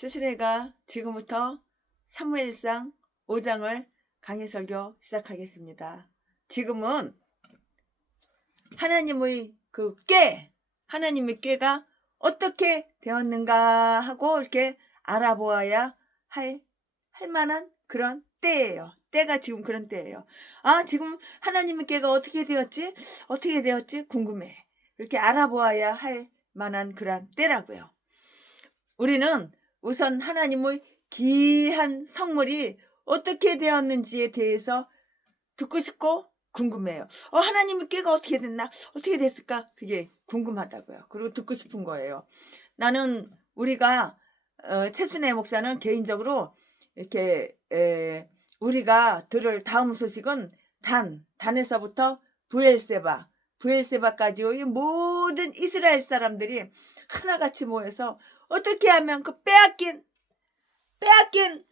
추수레가 지금부터 사무엘상 5장을 강해 설교 시작하겠습니다. 지금은 하나님의 하나님의 꾀가 어떻게 되었는가 하고 이렇게 알아보아야 할 만한 그런 때예요. 때가 지금 그런 때예요. 지금 하나님의 꾀가 어떻게 되었지? 궁금해. 이렇게 알아보아야 할 만한 그런 때라고요. 우리는 우선 하나님의 귀한 성물이 어떻게 되었는지에 대해서 듣고 싶고 궁금해요. 하나님의 꾀가 어떻게 됐나? 어떻게 됐을까? 그게 궁금하다고요. 그리고 듣고 싶은 거예요. 나는 우리가 최순애 목사는 개인적으로 이렇게 우리가 들을 다음 소식은 단에서부터 부엘세바까지의 모든 이스라엘 사람들이 하나같이 모여서 어떻게 하면 그 빼앗긴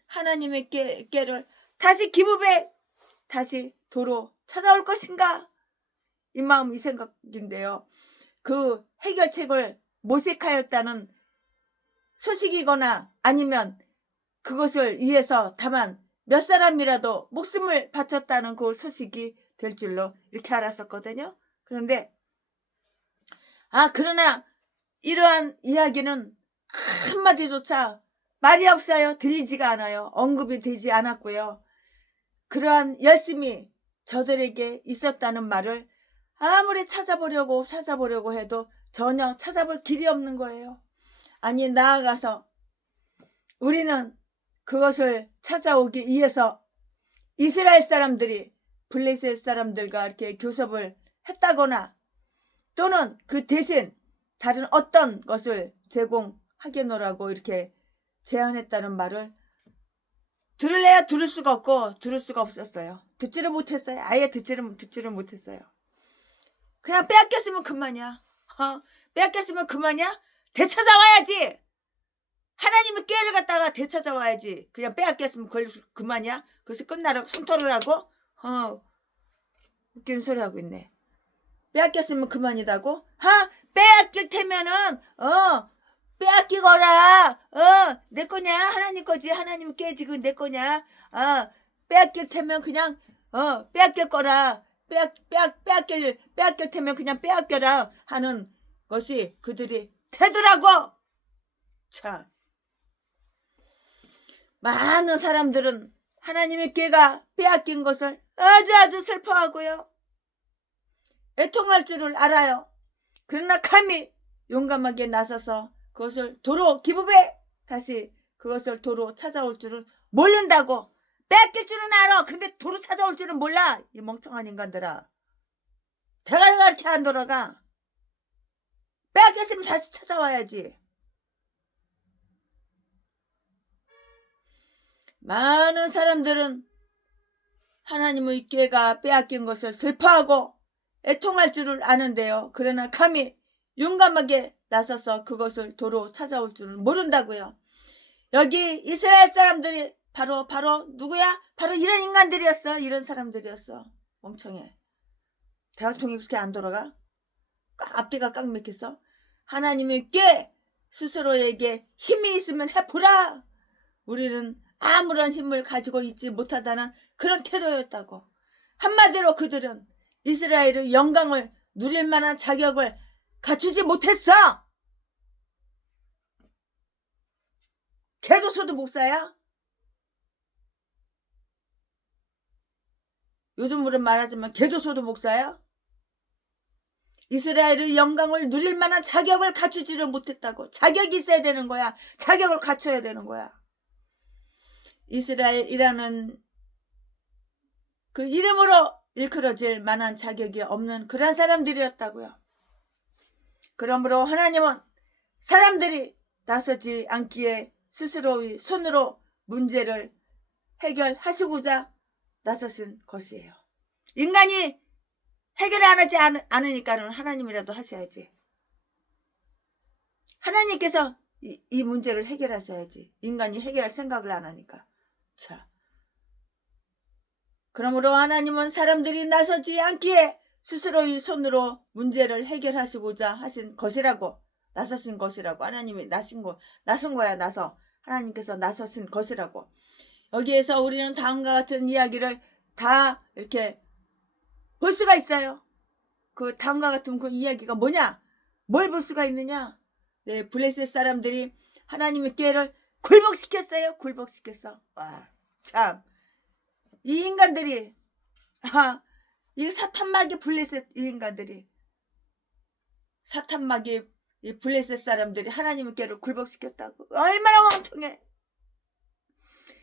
하나님의 꾀를 다시 기브백 다시 도로 찾아올 것인가? 이 마음 이 생각인데요. 그 해결책을 모색하였다는 소식이거나 아니면 그것을 위해서 다만 몇 사람이라도 목숨을 바쳤다는 그 소식이 될 줄로 이렇게 알았었거든요. 그런데 그러나 이러한 이야기는 한마디조차 말이 없어요. 들리지가 않아요. 언급이 되지 않았고요. 그러한 열심이 저들에게 있었다는 말을 아무리 찾아보려고 해도 전혀 찾아볼 길이 없는 거예요. 아니, 나아가서 우리는 그것을 찾아오기 위해서 이스라엘 사람들이 블레셋 사람들과 이렇게 교섭을 했다거나 또는 그 대신 다른 어떤 것을 제공하겠노라고 이렇게 제안했다는 말을 들을래야 들을 수가 없고 들을 수가 없었어요. 듣지를 못했어요. 아예 듣지를 못했어요. 그냥 빼앗겼으면 그만이야. 빼앗겼으면 그만이야? 되찾아와야지. 하나님의 꾀를 갖다가 되찾아와야지. 그냥 빼앗겼으면 그만이야? 그래서 끝나라고 손톱을 하고 웃기는 소리 하고 있네. 빼앗겼으면 그만이다고? 빼앗길 테면은 빼앗기거라. 내 거냐? 하나님 거지. 하나님 께 지금 내 거냐? 빼앗길 테면 그냥 빼앗길 거라. 빼앗길 테면 그냥 빼앗겨라 하는 것이 그들이 태도라고. 참, 많은 사람들은 하나님의 꾀가 빼앗긴 것을 아주 슬퍼하고요. 애통할 줄을 알아요. 그러나 감히 용감하게 나서서 그것을 도로 기부배 다시 그것을 도로 찾아올 줄은 모른다고. 뺏길 줄은 알아. 근데 도로 찾아올 줄은 몰라. 이 멍청한 인간들아. 대가리가 이렇게 안 돌아가. 뺏겼으면 다시 찾아와야지. 많은 사람들은 하나님의 꾀가 빼앗긴 것을 슬퍼하고 애통할 줄을 아는데요. 그러나 감히 용감하게 나서서 그것을 도로 찾아올 줄은 모른다고요. 여기 이스라엘 사람들이 바로 누구야? 바로 이런 인간들이었어. 이런 사람들이었어. 멍청해. 대화통이 그렇게 안 돌아가? 앞뒤가 꽉 막혔어. 하나님의 꾀 스스로에게 힘이 있으면 해보라. 우리는 아무런 힘을 가지고 있지 못하다는 그런 태도였다고. 한마디로 그들은 이스라엘의 영광을 누릴 만한 자격을 갖추지 못했어. 걔도 소도 목사야? 요즘으로 말하자면 걔도 소도 목사야? 이스라엘의 영광을 누릴 만한 자격을 갖추지를 못했다고. 자격이 있어야 되는 거야. 자격을 갖춰야 되는 거야. 이스라엘이라는 그 이름으로 일컬어질 만한 자격이 없는 그런 사람들이었다고요. 그러므로 하나님은 사람들이 나서지 않기에 스스로의 손으로 문제를 해결하시고자 나서신 것이에요. 인간이 해결을 안 하지 않으니까는 하나님이라도 하셔야지. 하나님께서 이 문제를 해결하셔야지. 인간이 해결할 생각을 안 하니까. 자, 그러므로 하나님은 사람들이 나서지 않기에 스스로의 손으로 문제를 해결하시고자 하신 것이라고. 나서신 것이라고. 하나님이 나선 거야. 하나님께서 나서신 것이라고. 여기에서 우리는 다음과 같은 이야기를 다 이렇게 볼 수가 있어요. 그 다음과 같은 그 이야기가 뭐냐? 뭘 볼 수가 있느냐? 네, 블레셋 사람들이 하나님의 꾀를 굴복시켰어요. 굴복시켰어. 와, 참. 이 인간들이, 이 사탄마귀 블레셋 이 인간들이, 사탄마귀 이 블레셋 사람들이 하나님의 꾀를 굴복시켰다고. 얼마나 왕통해.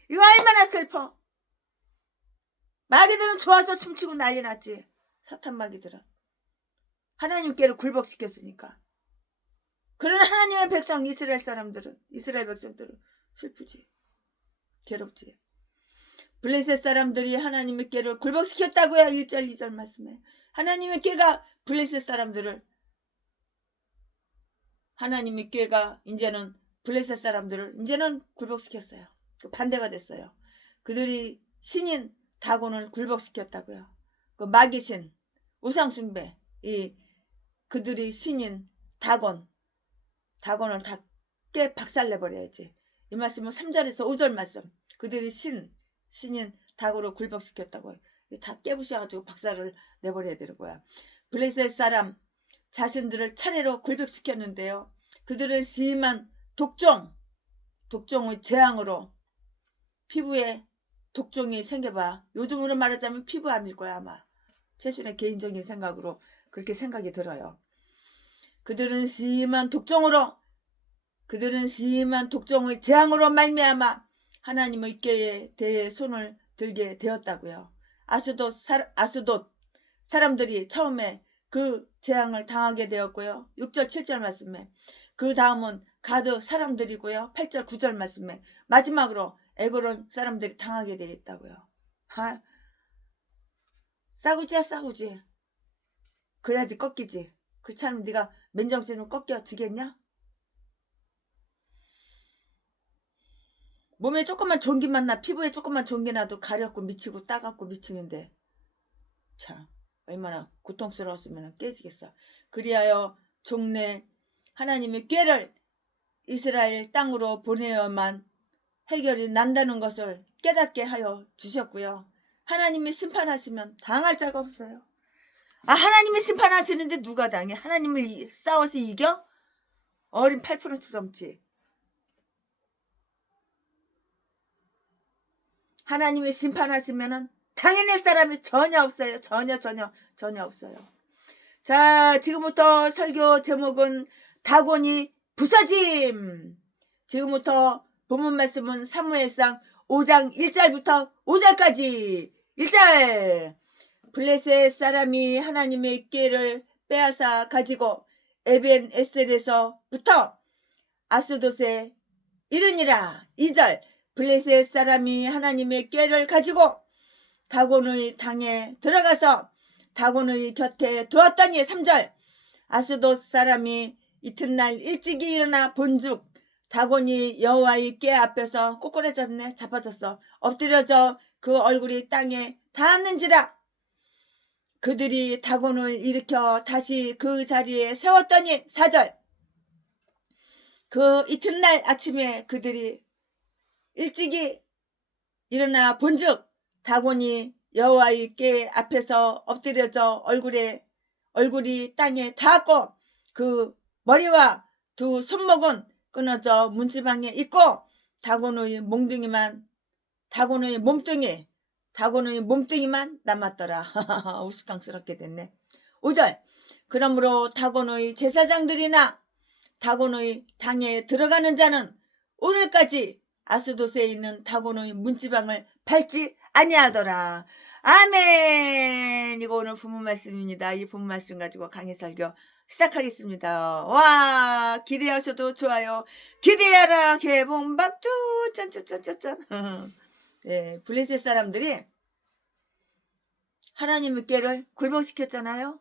이거 얼마나 슬퍼. 마귀들은 좋아서 춤추고 난리 났지. 사탄마귀들은. 하나님 꾀를 굴복시켰으니까. 그러나 하나님의 백성 이스라엘 사람들은, 이스라엘 백성들은 슬프지. 괴롭지. 블레셋 사람들이 하나님의 꾀를 굴복시켰다고요. 1절 2절 말씀에. 하나님의 꾀가 블레셋 사람들을, 하나님의 꾀가 이제는 블레셋 사람들을 이제는 굴복시켰어요. 반대가 됐어요. 그들이 신인 다곤을 굴복시켰다고요. 그 마귀신 우상숭배, 이 그들이 신인 다곤을 다 깨 박살내버려야지. 이 말씀은 3절에서 5절 말씀. 그들이 신인 다곤을 굴복시켰다고요. 다 깨부셔가지고 박살을 내버려야 되는 거야. 블레셋 사람 자신들을 차례로 굴복시켰는데요. 그들은 심한 독종의 재앙으로 피부에 독종이 생겨봐. 요즘으로 말하자면 피부암일 거야 아마. 최순의 개인적인 생각으로 그렇게 생각이 들어요. 그들은 심한 독종의 재앙으로 말미암아 하나님의 꾀에 대해 손을 들게 되었다고요. 아스돗 사람들이 처음에 그 재앙을 당하게 되었고요. 6절 7절 말씀에 그 다음은 가드 사람들이고요. 8절 9절 말씀에 마지막으로 에그론 사람들이 당하게 되었다고요. 싸구지야 싸구지. 그래야지 꺾이지. 그렇지 않으면 네가 맨정신으로 꺾여지겠냐? 몸에 조금만 종기만 나, 피부에 조금만 종기 나도 가렵고 미치고 따갑고 미치는데 참 얼마나 고통스러웠으면 깨지겠어. 그리하여 종래 하나님의 꾀를 이스라엘 땅으로 보내어만 해결이 난다는 것을 깨닫게 하여 주셨고요. 하나님이 심판하시면 당할 자가 없어요. 하나님이 심판하시는데 누가 당해? 하나님을 싸워서 이겨? 어린 8% 넘지. 하나님이 심판하시면은 당해낼 사람이 전혀 없어요. 전혀 없어요. 자, 지금부터 설교 제목은 다곤이 부서짐. 지금부터 본문 말씀은 사무엘상 5장 1절부터 5절까지. 1절. 블레셋 사람이 하나님의 꾀를 빼앗아 가지고 에벤 에셀에서부터 아스돗에 이르니라. 2절. 블레셋 사람이 하나님의 꾀를 가지고 다곤의 당에 들어가서 다곤의 곁에 두었더니. 3절. 아스돗 사람이 이튿날 일찍이 일어나 본즉 다곤이 여호와의 꾀 앞에서 꼬꾸라졌네. 자빠졌어. 엎드려져 그 얼굴이 땅에 닿았는지라. 그들이 다곤을 일으켜 다시 그 자리에 세웠더니. 4절. 그 이튿날 아침에 그들이 일찍이 일어나 본즉 다곤이 여호와의 궤 앞에서 엎드려져 얼굴이 땅에 닿았고 그 머리와 두 손목은 끊어져 문지방에 있고 다곤의 몸뚱이만 남았더라. 우스꽝스럽게 됐네. 5절. 그러므로 다곤의 제사장들이나 다곤의 당에 들어가는 자는 오늘까지 아스돗에 있는 다곤의 문지방을 밟지 아니하더라. 아멘. 이거 오늘 본문 말씀입니다. 이 본문 말씀 가지고 강의 설교 시작하겠습니다. 와, 기대하셔도 좋아요. 기대하라 개봉박두 짠짠짠짠짠. 예, 블레셋 사람들이 하나님의 꾀를 굴복시켰잖아요.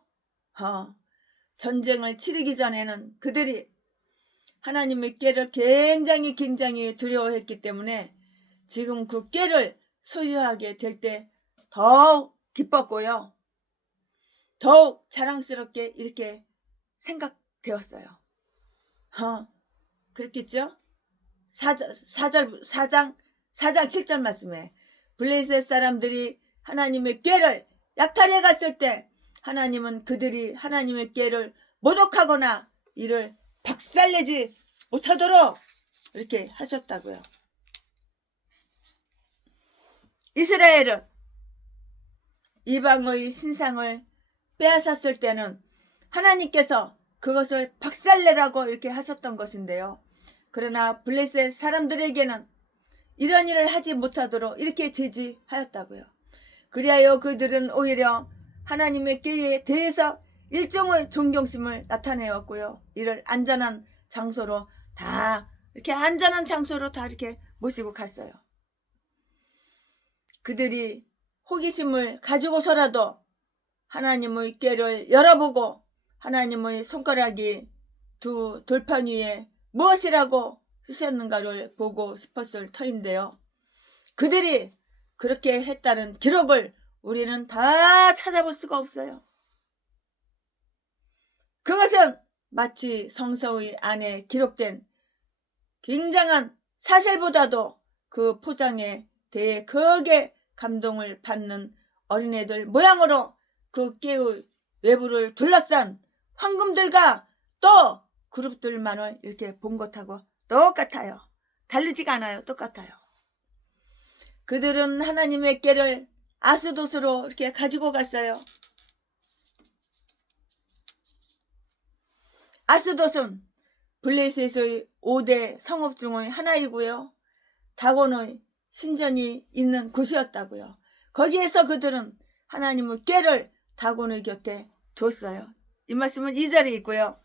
전쟁을 치르기 전에는 그들이 하나님의 꾀를 굉장히 두려워했기 때문에 지금 그 꾀를 소유하게 될 때 더욱 기뻤고요. 더욱 자랑스럽게 이렇게 생각되었어요. 그렇겠죠? 4장 7절 말씀에 블레셋 사람들이 하나님의 궤를 약탈해 갔을 때 하나님은 그들이 하나님의 궤를 모독하거나 이를 박살내지 못하도록 이렇게 하셨다고요. 이스라엘은 이방의 신상을 빼앗았을 때는 하나님께서 그것을 박살내라고 이렇게 하셨던 것인데요. 그러나 블레셋 사람들에게는 이런 일을 하지 못하도록 이렇게 제지하였다고요. 그리하여 그들은 오히려 하나님의 궤에 대해서 일종의 존경심을 나타내었고요. 이를 안전한 장소로 다 이렇게 모시고 갔어요. 그들이 호기심을 가지고서라도 하나님의 궤를 열어보고 하나님의 손가락이 두 돌판 위에 무엇이라고 쓰셨는가를 보고 싶었을 터인데요. 그들이 그렇게 했다는 기록을 우리는 다 찾아볼 수가 없어요. 그것은 마치 성서의 안에 기록된 굉장한 사실보다도 그 포장에 대해 크게 감동을 받는 어린애들 모양으로 그 궤의 외부를 둘러싼 황금들과 또 그룹들만을 이렇게 본 것하고 똑같아요. 다르지가 않아요. 똑같아요. 그들은 하나님의 궤를 아스돗으로 이렇게 가지고 갔어요. 아스돗은 블레셋의 5대 성읍 중의 하나이고요. 다곤의 신전이 있는 곳이었다고요. 거기에서 그들은 하나님의 궤를 다곤의 곁에 뒀어요. 이 말씀은 2절에 있고요.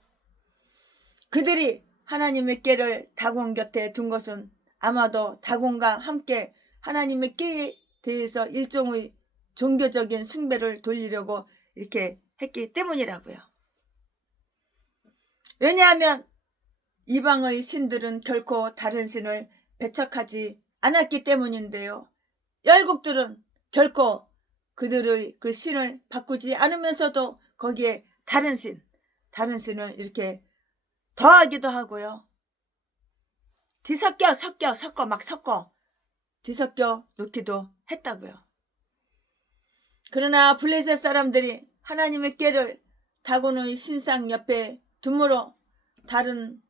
그들이 하나님의 궤를 다곤 곁에 둔 것은 아마도 다곤과 함께 하나님의 궤에 대해서 일종의 종교적인 숭배를 돌리려고 이렇게 했기 때문이라고요. 왜냐하면 이방의 신들은 결코 다른 신을 배척하지 않았기 때문인데요. 열국들은 결코 그들의 그 신을 바꾸지 않으면서도 거기에 다른 신을 이렇게 더하기도 하고요. 섞어 뒤섞여 놓기도 했다고요. 그러나 블레셋 사람들이 하나님의 궤를 다곤의 신상 옆에 둠으로 다곤을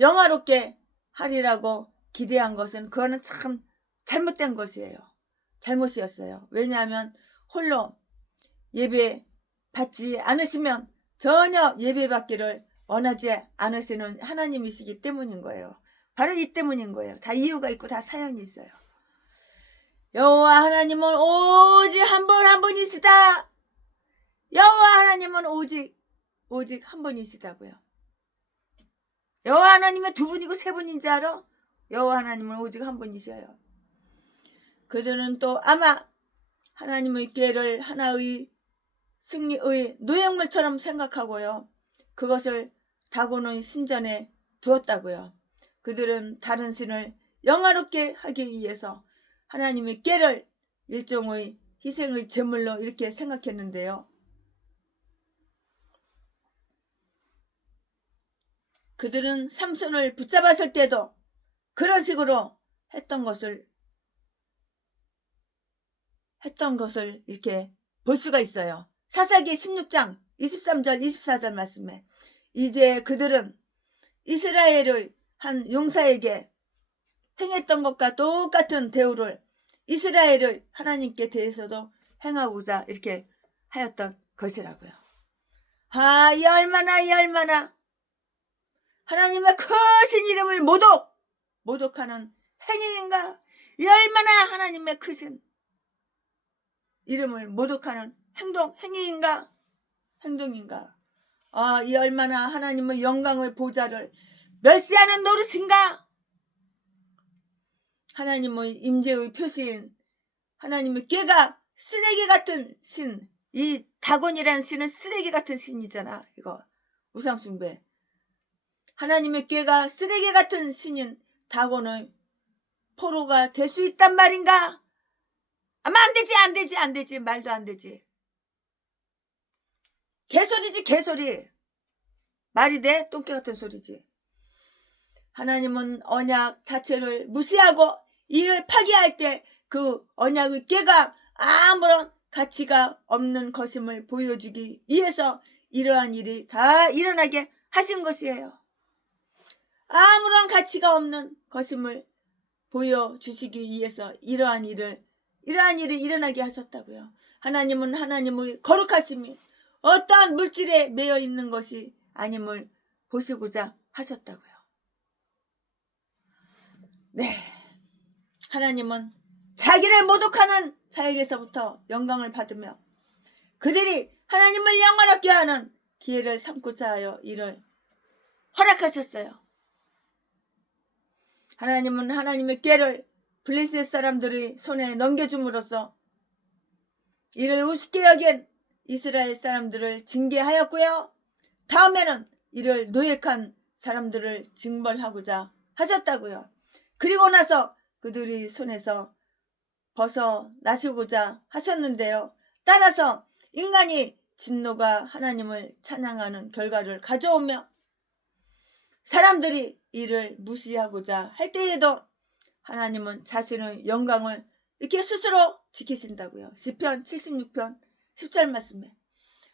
영화롭게 하리라고 기대한 것은 그거는 참 잘못된 것이에요. 잘못이었어요. 왜냐하면 홀로 예배 받지 않으시면 전혀 예배 받기를 원하지 않으시는 하나님이시기 때문인 거예요. 바로 이 때문인 거예요. 다 이유가 있고 다 사연이 있어요. 여호와 하나님은 오직 한 분이시다. 여호와 하나님은 오직 한 분이시다고요. 여호와 하나님은 두 분이고 세 분인지 알아? 여호와 하나님은 오직 한 분이셔요. 그들은 또 아마 하나님의 궤를 하나의 승리의 노획물처럼 생각하고요. 그것을 다곤의 신전에 두었다고요. 그들은 다른 신을 영화롭게 하기 위해서 하나님의 궤를 일종의 희생의 제물로 이렇게 생각했는데요. 그들은 삼손을 붙잡았을 때도 그런 식으로 했던 것을 이렇게 볼 수가 있어요. 사사기 16장 23절 24절 말씀에 이제 그들은 이스라엘의 한 용사에게 행했던 것과 똑같은 대우를 이스라엘의 하나님께 대해서도 행하고자 이렇게 하였던 것이라고요. 이 얼마나 하나님의 크신 이름을 모독하는 행위인가? 이 얼마나 하나님의 크신 이름을 모독하는 행동인가? 이 얼마나 하나님의 영광의 보좌를 멸시하는 노릇인가? 하나님의 임재의 표시인 하나님의 궤가 쓰레기 같은 신, 이 다곤이라는 신은 쓰레기 같은 신이잖아. 이거 우상숭배. 하나님의 궤가 쓰레기 같은 신인 다곤의 포로가 될 수 있단 말인가? 아마 안 되지. 말도 안 되지. 개소리지, 개소리. 말이 돼? 똥개 같은 소리지. 하나님은 언약 자체를 무시하고 이를 파괴할 때 그 언약의 깨가 아무런 가치가 없는 것임을 보여주기 위해서 이러한 일이 다 일어나게 하신 것이에요. 아무런 가치가 없는 것임을 보여주시기 위해서 이러한 일이 일어나게 하셨다고요. 하나님은 하나님의 거룩하심이 어떠한 물질에 매여 있는 것이 아님을 보시고자 하셨다고요. 네, 하나님은 자기를 모독하는 자에게서부터 영광을 받으며 그들이 하나님을 영원하게 하는 기회를 삼고자 하여 이를 허락하셨어요. 하나님은 하나님의 꾀를 블레셋 사람들의 손에 넘겨줌으로써 이를 우습게 여긴 이스라엘 사람들을 징계하였고요. 다음에는 이를 노획한 사람들을 징벌하고자 하셨다고요. 그리고 나서 그들이 손에서 벗어나시고자 하셨는데요. 따라서 인간이 진노가 하나님을 찬양하는 결과를 가져오며 사람들이 이를 무시하고자 할 때에도 하나님은 자신의 영광을 이렇게 스스로 지키신다고요. 시편 76편 10절 말씀에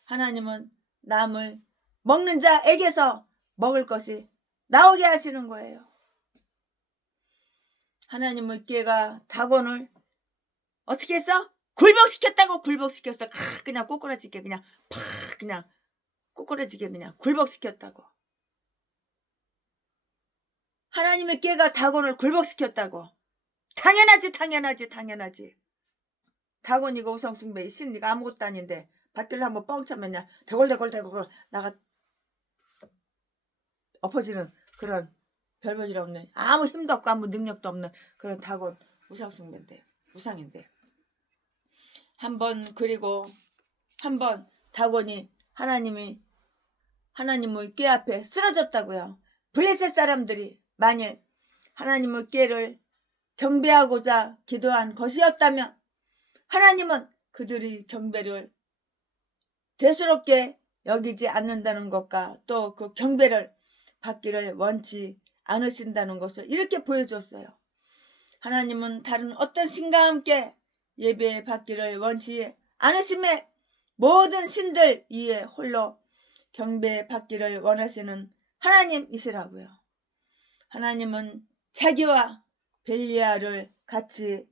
하나님은 남을 먹는 자에게서 먹을 것이 나오게 하시는 거예요. 하나님의 꾀가 다곤을 어떻게 했어? 굴복시켰다고. 굴복시켰어. 그냥 꼬꾸라지게 그냥 팍 그냥 꼬꾸라지게 그냥 굴복시켰다고. 하나님의 꾀가 다곤을 굴복시켰다고. 당연하지. 다곤이가 우상숭배 신이가 아무것도 아닌데 밭길로 한번 뻥 차면야 대골 나가 엎어지는 그런 별볼일 없는 아무 힘도 없고 아무 능력도 없는 그런 다곤 우상인데 그리고 한번 다곤이 하나님의 꾀 앞에 쓰러졌다고요. 블레셋 사람들이 만일 하나님의 꾀를 경배하고자 기도한 것이었다면 하나님은 그들이 경배를 대수롭게 여기지 않는다는 것과 또 그 경배를 받기를 원치 않으신다는 것을 이렇게 보여줬어요. 하나님은 다른 어떤 신과 함께 예배 받기를 원치 않으심에 모든 신들 위에 홀로 경배 받기를 원하시는 하나님이시라고요. 하나님은 자기와 벨리알을 같이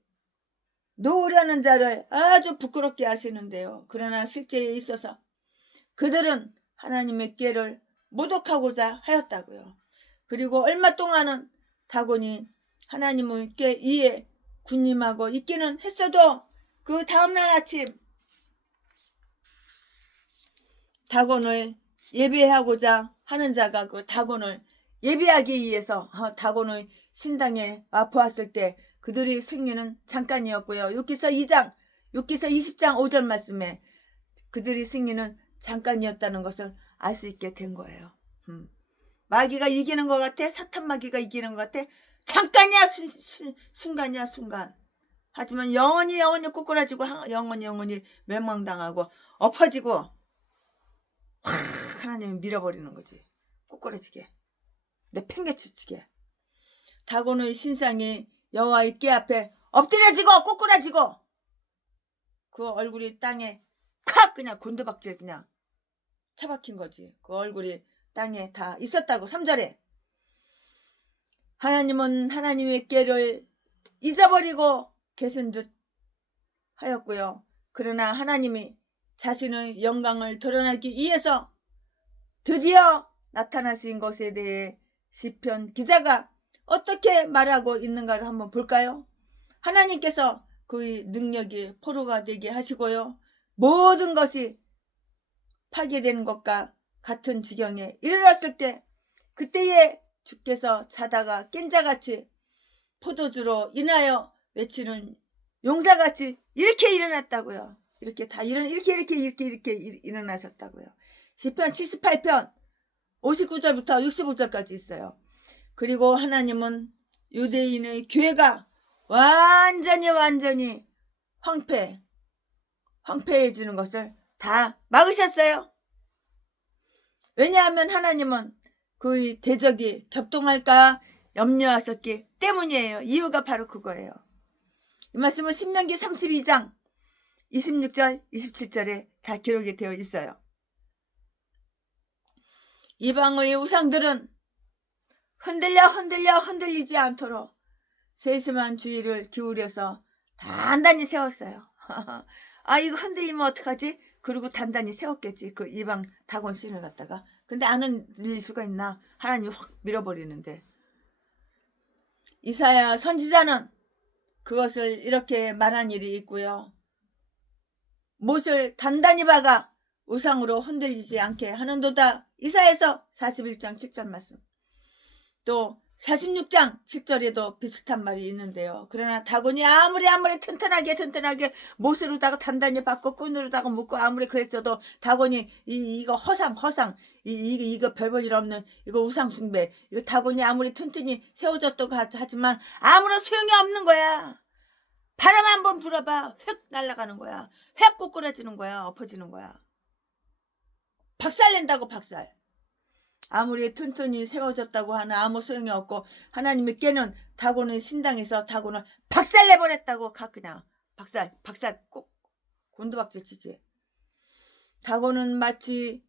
놓으려는 자를 아주 부끄럽게 하시는데요. 그러나 실제에 있어서 그들은 하나님의 꾀를 모독하고자 하였다고요. 그리고 얼마 동안은 다곤이 하나님의 꾀 위에 군림하고 있기는 했어도 그 다음날 아침 다곤을 예배하고자 하는 자가 그 다곤을 예배하기 위해서 다곤의 신당에 와보았을 때 그들이 승리는 잠깐이었고요. 욥기서 20장 5절 말씀에 그들이 승리는 잠깐이었다는 것을 알 수 있게 된 거예요. 마귀가 이기는 것 같아. 사탄 마귀가 이기는 것 같아. 잠깐이야. 순간이야 순간. 하지만 영원히 꼬꾸라지고 영원히 멸망당하고 엎어지고 하나님이 밀어버리는 거지. 꼬꾸라지게 내팽개치게. 다곤의 신상이 여호와의 궤 앞에 엎드려지고 꼬꾸라지고 그 얼굴이 땅에 콱 그냥 곤두박질 그냥 처박힌 거지. 그 얼굴이 땅에 다 있었다고. 3절에 하나님은 하나님의 궤를 잊어버리고 계신 듯 하였고요. 그러나 하나님이 자신의 영광을 드러내기 위해서 드디어 나타나신 것에 대해 시편 기자가 어떻게 말하고 있는가를 한번 볼까요? 하나님께서 그의 능력이 포로가 되게 하시고요. 모든 것이 파괴되는 것과 같은 지경에 이르렀을 때 그때에 주께서 자다가 깬 자같이 포도주로 인하여 외치는 용사같이 이렇게 일어났다고요. 이렇게 일어나셨다고요. 시편 78편 59절부터 65절까지 있어요. 그리고 하나님은 유대인의 교회가 완전히 황폐해지는 것을 다 막으셨어요. 왜냐하면 하나님은 그 대적이 격동할까 염려하셨기 때문이에요. 이유가 바로 그거예요. 이 말씀은 신명기 32장 26절 27절에 다 기록이 되어 있어요. 이방의 우상들은 흔들리지 않도록 세심한 주의를 기울여서 단단히 세웠어요. 아, 이거 흔들리면 어떡하지? 그리고 단단히 세웠겠지. 그 이방 다곤 신을 갖다가. 근데 안 흔들릴 수가 있나? 하나님이 확 밀어버리는데. 이사야 선지자는 그것을 이렇게 말한 일이 있고요. 못을 단단히 박아 우상으로 흔들리지 않게 하는도다. 이사야서 41장 7절 말씀. 또 46장 10절에도 비슷한 말이 있는데요. 그러나 다곤이 아무리 튼튼하게 못으로다가 단단히 박고 끈으로다가 묶고 아무리 그랬어도 다곤이 이거 허상 이거 별볼 일 없는 이거 우상숭배 이거 다곤이 아무리 튼튼히 세워졌다고 하지만 아무런 소용이 없는 거야. 바람 한번 불어봐 휙 날아가는 거야. 휙 꼬꾸라지는 거야. 엎어지는 거야. 박살낸다고 박살. 아무리 튼튼히 세워졌다고 하나 아무 소용이 없고 하나님이 깨는 다곤의 신당에서 다곤을 박살내버렸다고 그냥 박살 꼭 곤두박질 치지. 다곤은 마치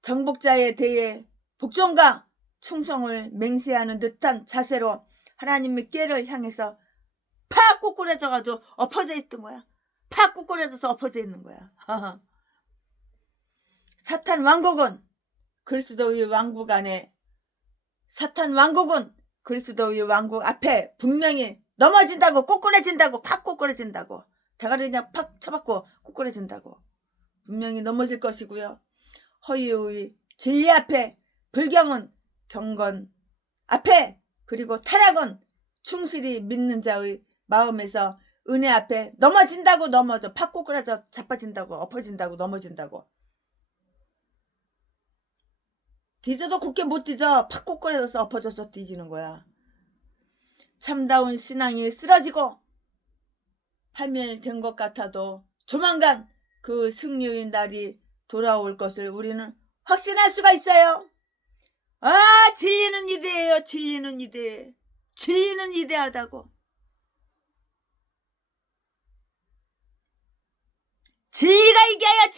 정복자에 대해 복종과 충성을 맹세하는 듯한 자세로 하나님의 깨를 향해서 팍 꼬꾸라져가지고 엎어져 있던 거야. 팍 꼬꾸라져서 엎어져 있는 거야. 사탄 왕국은 그리스도의 왕국 안에 사탄 왕국은 그리스도의 왕국 앞에 분명히 넘어진다고 꼬꾸라진다고 팍 꼬꾸라진다고 대가리 그냥 팍 쳐박고 꼬꾸라진다고 분명히 넘어질 것이고요. 허위의 진리 앞에 불경은 경건 앞에 그리고 타락은 충실히 믿는 자의 마음에서 은혜 앞에 넘어진다고 넘어져 팍 꼬꾸라져 자빠진다고 엎어진다고 넘어진다고 뒤져도 굳게 못 뒤져 팍 꼬꾸라져서 엎어져서 뒤지는 거야. 참다운 신앙이 쓰러지고 파멸된 것 같아도 조만간 그 승리의 날이 돌아올 것을 우리는 확신할 수가 있어요. 아, 진리는 이대예요. 진리는 이대. 진리는 이대하다고. 진리가 이겨요.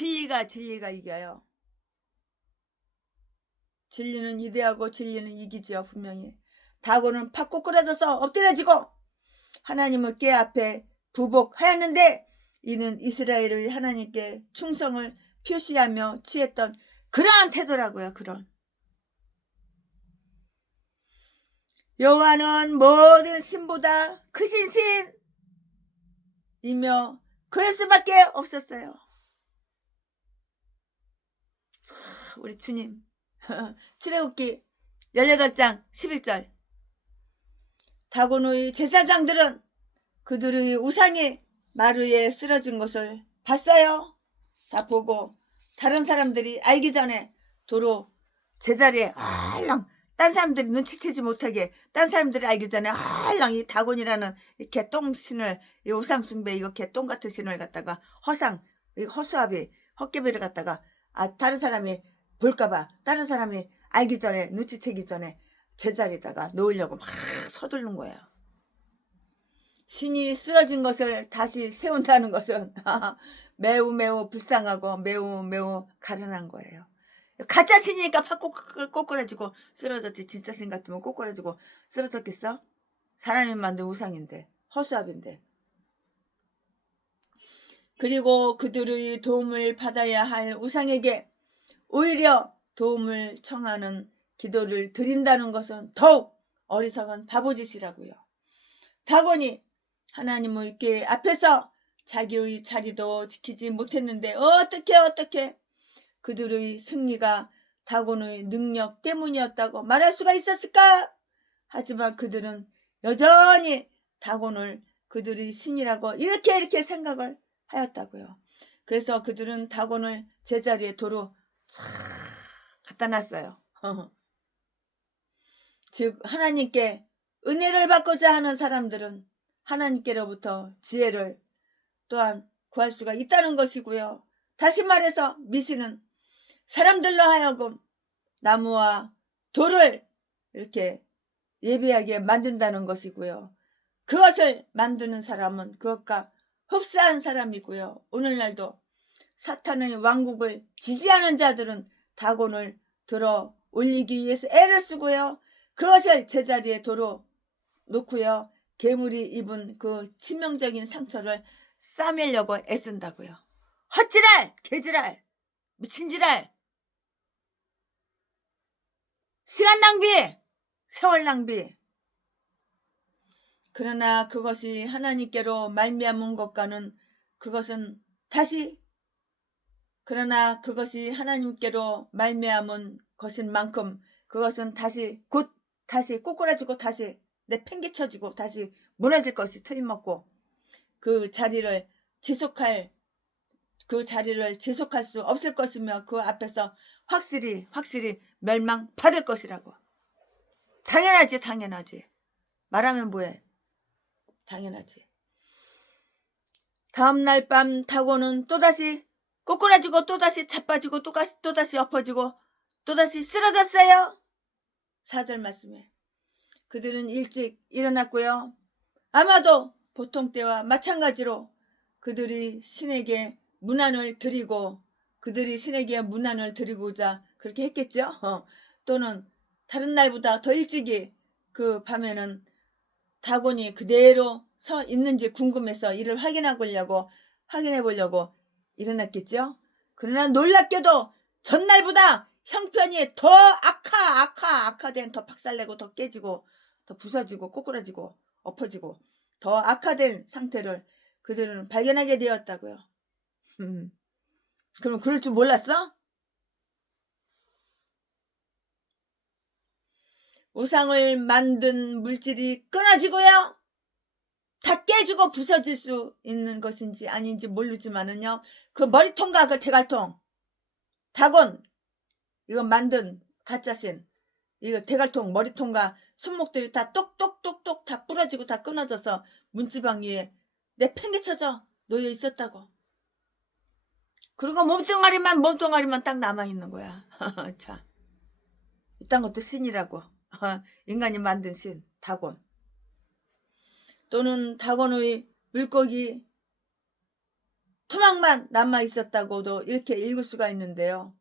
진리가 이겨요. 진리는 이대하고 진리는 이기지요. 분명히. 다곤은 팍 꼬꾸라져서 엎드려지고 하나님의 궤 앞에 부복하였는데 이는 이스라엘의 하나님께 충성을 표시하며 취했던 그러한 태도라고요. 그런. 여호와는 모든 신보다 크신 신이며 그럴 수밖에 없었어요. 우리 주님. 출애굽기 18장 11절. 다곤의 제사장들은 그들의 우상이 마루에 쓰러진 것을 봤어요. 다 보고 다른 사람들이 알기 전에 도로 제자리에 얼렁 딴 사람들이 눈치채지 못하게 딴 사람들이 알기 전에 얼렁 이 다곤이라는 이 개똥신을 이 우상숭배 이거 개똥 같은 신을 갖다가 허수아비 헛개비를 갖다가 다른 사람이 볼까봐 다른 사람이 알기 전에 눈치채기 전에 제자리에다가 놓으려고 막 서두르는 거예요. 신이 쓰러진 것을 다시 세운다는 것은 매우 불쌍하고 매우 가련한 거예요. 가짜 신이니까 팍 꼬꾸라지고 쓰러졌지. 진짜 신 같으면 꼬꾸라지고 쓰러졌겠어? 사람이 만든 우상인데 허수아비인데. 그리고 그들의 도움을 받아야 할 우상에게 오히려 도움을 청하는 기도를 드린다는 것은 더욱 어리석은 바보짓이라고요. 다곤이 하나님의 궤 앞에서 자기의 자리도 지키지 못했는데 어떻게 그들의 승리가 다곤의 능력 때문이었다고 말할 수가 있었을까? 하지만 그들은 여전히 다곤을 그들의 신이라고 이렇게 생각을 하였다고요. 그래서 그들은 다곤을 제자리에 도로 싹 갖다 놨어요. 즉 하나님께 은혜를 받고자 하는 사람들은 하나님께로부터 지혜를 또한 구할 수가 있다는 것이고요. 다시 말해서 미신은 사람들로 하여금 나무와 돌을 이렇게 예배하게 만든다는 것이고요. 그것을 만드는 사람은 그것과 흡사한 사람이고요. 오늘날도 사탄의 왕국을 지지하는 자들은 다곤을 들어 올리기 위해서 애를 쓰고요. 그것을 제자리에 도로 놓고요. 괴물이 입은 그 치명적인 상처를 싸매려고 애쓴다고요. 헛지랄! 개지랄! 미친지랄! 시간 낭비! 세월 낭비! 그러나 그것이 하나님께로 말미암은 것과는 그것은 다시 그러나 그것이 하나님께로 말미암은 것인 만큼 그것은 다시 곧 다시 꼬꾸라지고 다시 내팽개쳐지고 다시 무너질 것이 틀림없고 그 자리를 지속할 수 없을 것이며 그 앞에서 확실히 멸망받을 것이라고. 당연하지. 말하면 뭐해. 당연하지. 다음날 밤 다곤은 또다시 꼬꾸라지고 또다시 자빠지고 또다시 엎어지고 또다시 쓰러졌어요. 4절 말씀에 그들은 일찍 일어났고요. 아마도 보통 때와 마찬가지로 그들이 신에게 문안을 드리고자 그렇게 했겠죠. 또는 다른 날보다 더 일찍이 그 밤에는 다곤이 그대로 서 있는지 궁금해서 이를 확인해 보려고 일어났겠죠. 그러나 놀랍게도 전날보다 형편이 더 악화된, 더 박살내고 더 깨지고 더 부서지고 꼬꾸라지고 엎어지고 더 악화된 상태를 그들은 발견하게 되었다고요. 그럼 그럴 줄 몰랐어? 우상을 만든 물질이 끊어지고요. 다 깨지고 부서질 수 있는 것인지 아닌지 모르지만은요. 그 머리통과 그 대갈통, 다곤, 이거 만든 가짜신, 이거 대갈통, 머리통과 손목들이 다 똑똑똑똑 다 부러지고 다 끊어져서 문지방 위에 내팽개쳐져 놓여 있었다고. 그리고 몸뚱아리만 딱 남아있는 거야. 자, 이딴 것도 신이라고. 인간이 만든 신, 다곤. 또는 다곤의 물고기 토막만 남아있었다고도 이렇게 읽을 수가 있는데요.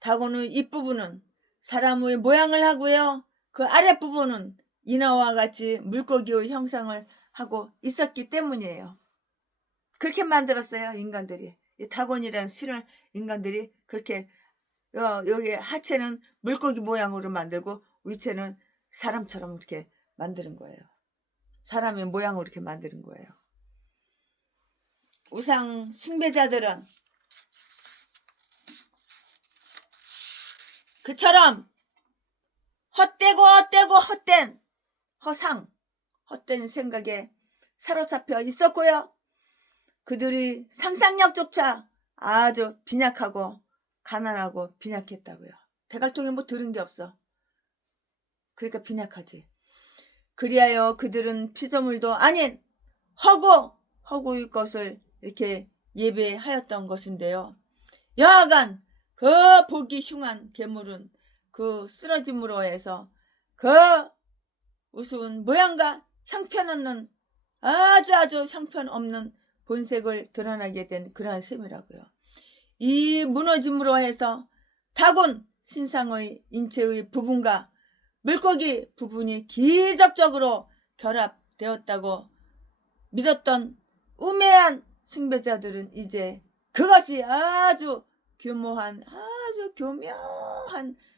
다곤의 입부분은 사람의 모양을 하고요. 그 아랫부분은 인어와 같이 물고기의 형상을 하고 있었기 때문이에요. 그렇게 만들었어요. 인간들이. 이 다곤이라는 신을 인간들이 그렇게 여기 하체는 물고기 모양으로 만들고 위체는 사람처럼 이렇게 만드는 거예요. 사람의 모양으로 이렇게 만드는 거예요. 우상 숭배자들은 그처럼 헛된 헛된 생각에 사로잡혀 있었고요. 그들이 상상력조차 아주 빈약하고 가난하고 빈약했다고요. 대갈통에 뭐 들은 게 없어. 그러니까 빈약하지. 그리하여 그들은 피조물도 아닌 허구의 것을 이렇게 예배하였던 것인데요. 여하간 그 보기 흉한 괴물은 그 쓰러짐으로 해서 그 우스운 모양과 형편없는 아주 형편없는 본색을 드러나게 된 그러한 셈이라고요. 이 무너짐으로 해서 다곤 신상의 인체의 부분과 물고기 부분이 기적적으로 결합되었다고 믿었던 우매한 숭배자들은 이제 그것이 아주 교묘한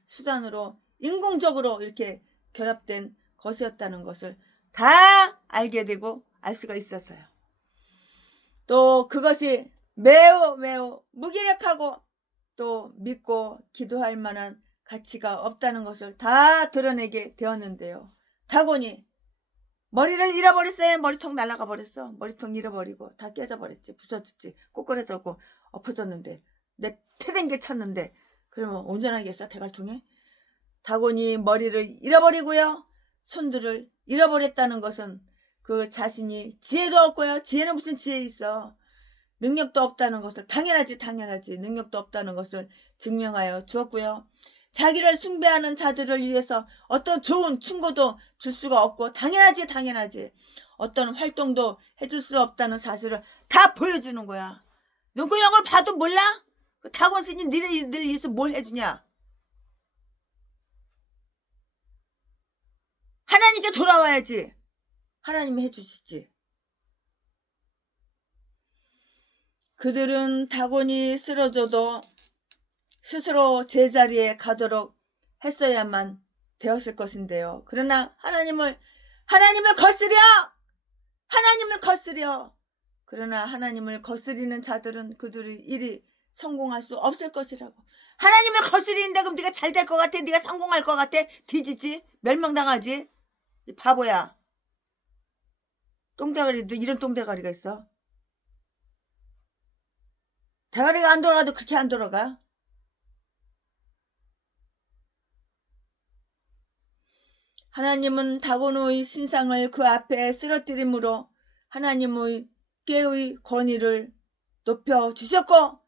수단으로 인공적으로 이렇게 결합된 것이었다는 것을 다 알게 되고 알 수가 있었어요. 또 그것이 매우 무기력하고 또 믿고 기도할 만한 가치가 없다는 것을 다 드러내게 되었는데요. 다곤이 머리를 잃어버렸어요. 머리통 날아가 버렸어. 머리통 잃어버리고 다 깨져버렸지. 부서졌지. 꼬꾸라졌고 엎어졌는데 내 태댕개 쳤는데 그러면 온전하겠어 대갈통에? 다곤이 머리를 잃어버리고요. 손들을 잃어버렸다는 것은 그 자신이 지혜도 없고요. 지혜는 무슨 지혜 있어. 능력도 없다는 것을 당연하지 능력도 없다는 것을 증명하여 주었고요. 자기를 숭배하는 자들을 위해서 어떤 좋은 충고도 줄 수가 없고 당연하지. 어떤 활동도 해줄 수 없다는 사실을 다 보여주는 거야. 눈구녕을 봐도 몰라? 다곤스님 니들 위해서 뭘 해주냐? 하나님께 돌아와야지. 하나님이 해주시지. 그들은 다곤이 쓰러져도 스스로 제자리에 가도록 했어야만 되었을 것인데요. 그러나 하나님을 거스려. 그러나 하나님을 거스리는 자들은 그들의 일이 성공할 수 없을 것이라고. 하나님을 거스리는데 그럼 네가 잘 될 것 같아? 네가 성공할 것 같아? 뒤지지? 멸망당하지? 이 바보야. 똥대가리도 이런 똥대가리가 있어. 대가리가 안 돌아가도 그렇게 안 돌아가. 하나님은 다곤의 신상을 그 앞에 쓰러뜨림으로 하나님의 깨의 권위를 높여주셨고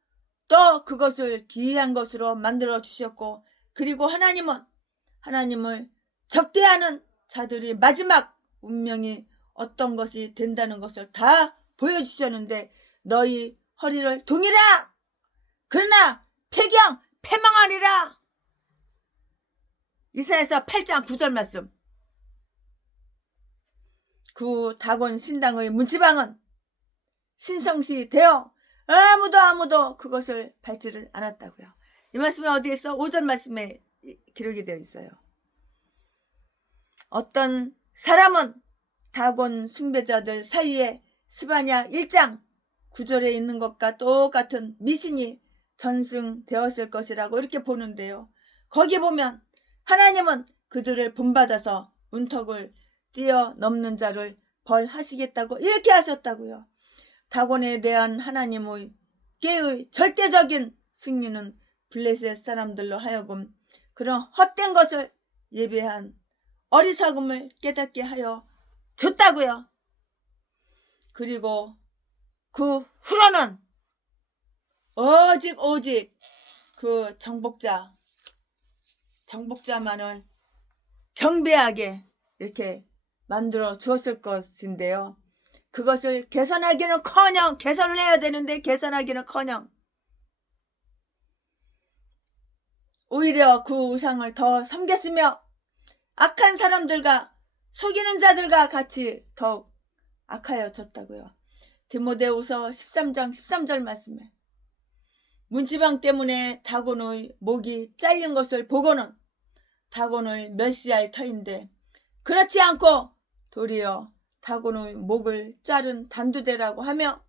또 그것을 기이한 것으로 만들어 주셨고 그리고 하나님을 적대하는 자들이 마지막 운명이 어떤 것이 된다는 것을 다 보여주셨는데 너희 허리를 동이라 그러나 패망하리라. 이사야서 8장 9절 말씀. 그 다곤 신당의 문지방은 신성시 되어 아무도 그것을 밟지를 않았다고요. 이 말씀은 어디에 있어? 5절 말씀에 기록이 되어 있어요. 어떤 사람은 다곤 숭배자들 사이에 스바냐 1장 9절에 있는 것과 똑같은 미신이 전승되었을 것이라고 이렇게 보는데요. 거기 보면 하나님은 그들을 본받아서 문턱을 뛰어넘는 자를 벌하시겠다고 이렇게 하셨다고요. 다곤에 대한 하나님의 깨의 절대적인 승리는 블레셋 사람들로 하여금 그런 헛된 것을 예배한 어리석음을 깨닫게 하여 줬다고요. 그리고 그 후로는 오직 그 정복자만을 경배하게 이렇게 만들어 주었을 것인데요. 그것을 개선하기는커녕 개선을 해야 되는데 개선하기는커녕 오히려 그 우상을 더 섬겼으며 악한 사람들과 속이는 자들과 같이 더욱 악하여졌다고요. 디모데후서 13장 13절 말씀에 문지방 때문에 다곤의 목이 잘린 것을 보고는 다곤을 멸시할 터인데 그렇지 않고 도리어 다곤의 목을 자른 단두대라고 하며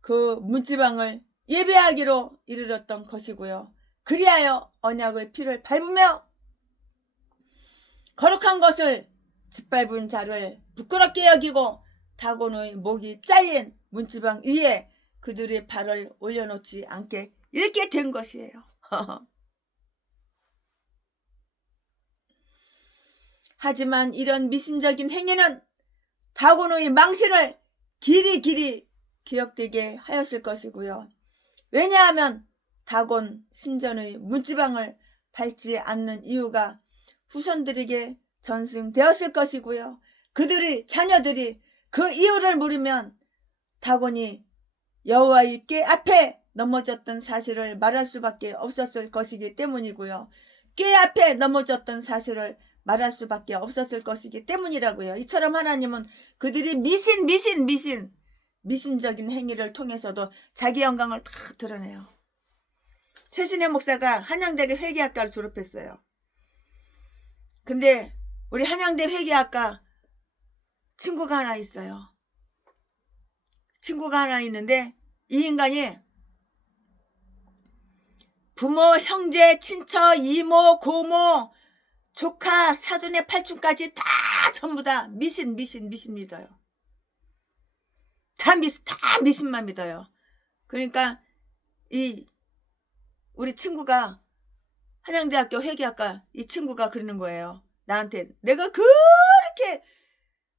그 문지방을 예배하기로 이르렀던 것이고요. 그리하여 언약의 피를 밟으며 거룩한 것을 짓밟은 자를 부끄럽게 여기고 다곤의 목이 잘린 문지방 위에 그들의 발을 올려놓지 않게 이렇게 된 것이에요. 하지만 이런 미신적인 행위는 다곤의 망신을 길이 기억되게 하였을 것이고요. 왜냐하면 다곤 신전의 문지방을 밟지 않는 이유가 후손들에게 전승되었을 것이고요. 그들의 자녀들이 그 이유를 물으면 다곤이 여호와의 궤 앞에 넘어졌던 사실을 말할 수밖에 없었을 것이기 때문이고요. 궤 앞에 넘어졌던 사실을 말할 수밖에 없었을 것이기 때문이라고요. 이처럼 하나님은 그들이 미신적인 행위를 통해서도 자기 영광을 다 드러내요. 최신혜 목사가 한양대학의 회계학과를 졸업했어요. 근데 우리 한양대 회계학과 친구가 하나 있어요. 친구가 하나 있는데 이 인간이 부모, 형제, 친처, 이모, 고모, 조카, 사돈의 팔촌까지 다 전부 다 미신 믿어요. 다 미신만 믿어요. 그러니까 우리 친구가 한양대학교 회계학과 이 친구가 그러는 거예요. 나한테 내가 그렇게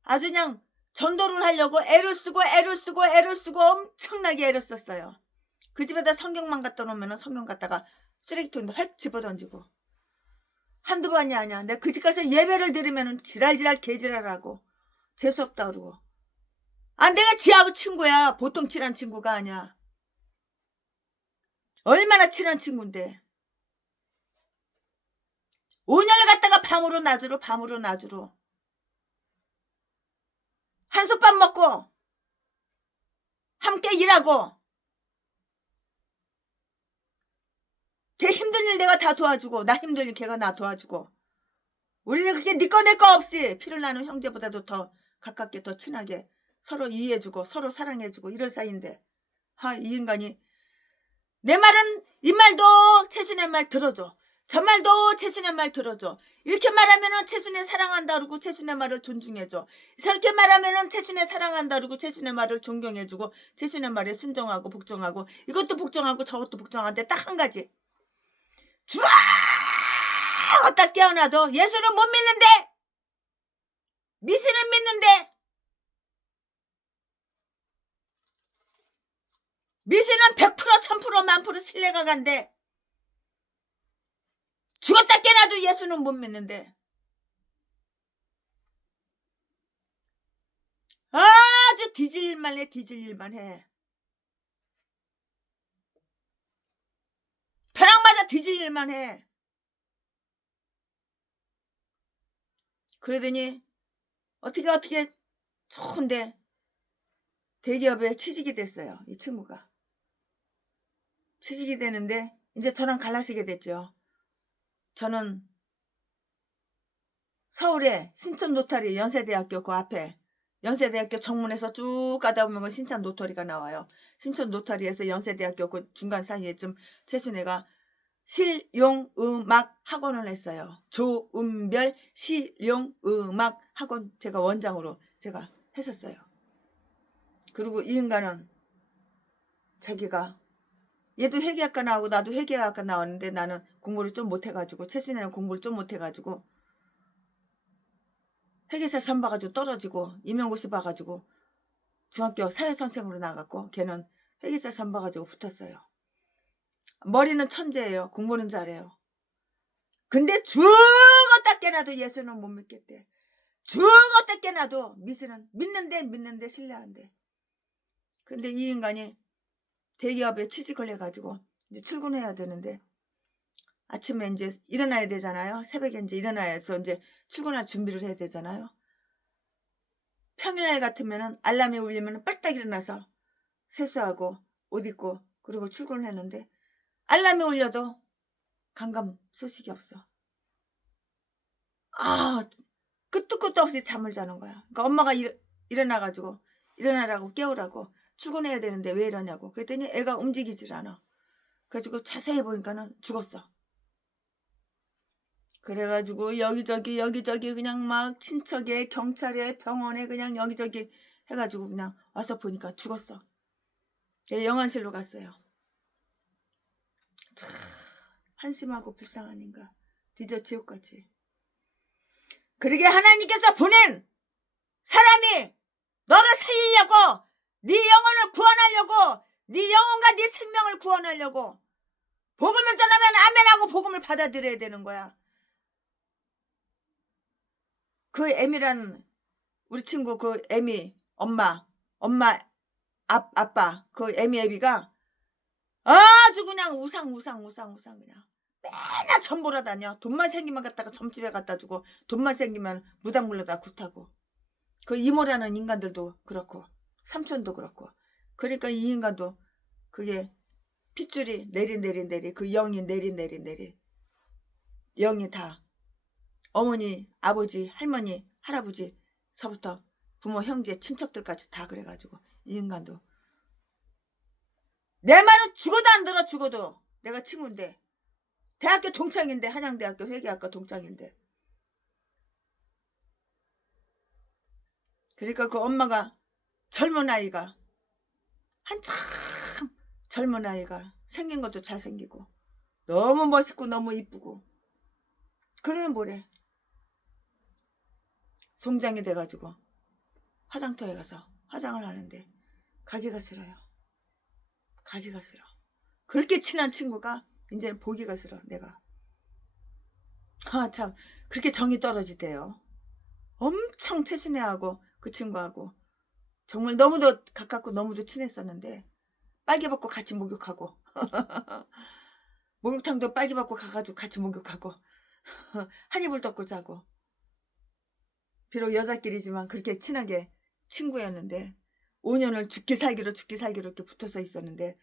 아주 그냥 전도를 하려고 애를 쓰고 엄청나게 애를 썼어요. 그 집에다 성경만 갖다 놓으면 성경 갖다가 쓰레기통에 확 집어던지고 한두 번이 아니야. 내가 그 집 가서 예배를 드리면은 지랄지랄 개지랄하고 재수없다 그러고. 아, 내가 지하고 친구야. 보통 친한 친구가 아니야. 얼마나 친한 친구인데. 온열 갔다가 밤으로 낮으로 한솥밥 먹고 함께 일하고 걔 힘든 일 내가 다 도와주고 나 힘든 일 걔가 나 도와주고 우리는 그렇게 네 거 내 거 없이 피를 나는 형제보다도 더 가깝게 더 친하게 서로 이해해주고 서로 사랑해주고 이런 사이인데 이 인간이 내 말은 이 말도 채순의 말 들어줘. 저 말도 채순의 말 들어줘. 이렇게 말하면은 채순의 사랑한다 그러고 채순의 말을 존중해줘. 저렇게 말하면은 채순의 사랑한다 그러고 채순의 말을 존경해주고 채순의 말에 순종하고 복종하고 이것도 복종하고 저것도 복종하는데 딱 한 가지. 쫙 딱 깨어나도 예수는 못 믿는데 미신은 믿는데 미신은 100% 1000% 10,000% 신뢰가 간대. 죽었다 깨나도 예수는 못 믿는데 아주 뒤질일만 해. 뒤질일만 해. 벼락 맞아 뒤질일만 해. 그러더니 어떻게 좋은데 대기업에 취직이 됐어요. 이 친구가. 취직이 되는데 이제 저랑 갈라지게 됐죠. 저는 서울에 신촌 노타리 연세대학교 그 앞에 연세대학교 정문에서 쭉 가다 보면 그 신촌 노타리가 나와요. 신촌 노타리에서 연세대학교 그 중간 사이에쯤 최순애가 실용음악 학원을 했어요. 조은별 실용음악 학원 제가 원장으로 제가 했었어요. 그리고 이 인간은 자기가 얘도 회계학과 나오고 나도 회계학과 나왔는데 나는 공부를 좀 못해가지고 최순애는 공부를 좀 못해가지고 회계사 시험 봐가지고 떨어지고 임용고시 봐가지고 중학교 사회선생으로 나갔고 걔는 회계사 시험 봐가지고 붙었어요. 머리는 천재예요. 공부는 잘해요. 근데 죽었다 깨나도 예수는 못 믿겠대. 죽었다 깨나도 미신은 믿는데 신뢰한대. 근데 이 인간이 대기업에 취직을 해가지고 이제 출근해야 되는데 아침에 이제 일어나야 되잖아요. 새벽에 이제 일어나서 이제 출근할 준비를 해야 되잖아요. 평일날 같으면은 알람이 울리면 빨딱 일어나서 세수하고 옷 입고 그리고 출근을 했는데 알람이 울려도 감감 소식이 없어. 끝도 없이 잠을 자는 거야. 그러니까 엄마가 일어나가지고 일어나라고 깨우라고 출근해야 되는데 왜 이러냐고 그랬더니 애가 움직이질 않아. 그래가지고 자세히 보니까는 죽었어. 그래가지고 여기저기 그냥 막 친척에 경찰에 병원에 그냥 여기저기 해가지고 그냥 와서 보니까 죽었어. 영안실로 갔어요. 참 한심하고 불쌍한 인간. 뒤져 지옥같이. 그러게 하나님께서 보낸 사람이 너를 살리려고 네 영혼을 구원하려고 네 영혼과 네 생명을 구원하려고 복음을 전하면 아멘하고 복음을 받아들여야 되는 거야. 그 애미란 우리 친구 그 애미 엄마 아빠 그 애비가 아주 그냥 우상 그냥 맨날 점 보러 다녀. 돈만 생기면 갖다가 점집에 갖다 주고 돈만 생기면 무당 불러다 굿하고 그 이모라는 인간들도 그렇고 삼촌도 그렇고 그러니까 이 인간도 그게 핏줄이 내리 그 영이 내리 영이 다 어머니 아버지 할머니 할아버지서부터 부모 형제 친척들까지 다 그래가지고 이 인간도 내 말은 죽어도 안 들어. 죽어도 내가 친구인데 대학교 동창인데 한양대학교 회계학과 동창인데 그러니까 그 엄마가 젊은 아이가 한참 젊은 아이가 생긴 것도 잘생기고 너무 멋있고 너무 이쁘고 그러면 뭐래 송장이 돼가지고 화장터에 가서 화장을 하는데 가기가 싫어요. 가기가 싫어. 그렇게 친한 친구가 이제는 보기가 싫어. 내가 아 참 그렇게 정이 떨어지대요. 엄청 최순애하고 그 친구하고 정말 너무도 가깝고 너무도 친했었는데 빨개 벗고 같이 목욕하고 목욕탕도 빨개 벗고 가 가지고 같이 목욕하고 한 이불 덮고 자고 비록 여자끼리지만 그렇게 친하게 친구였는데 5 년을 죽기 살기로 죽기 살기로 이렇게 붙어서 있었는데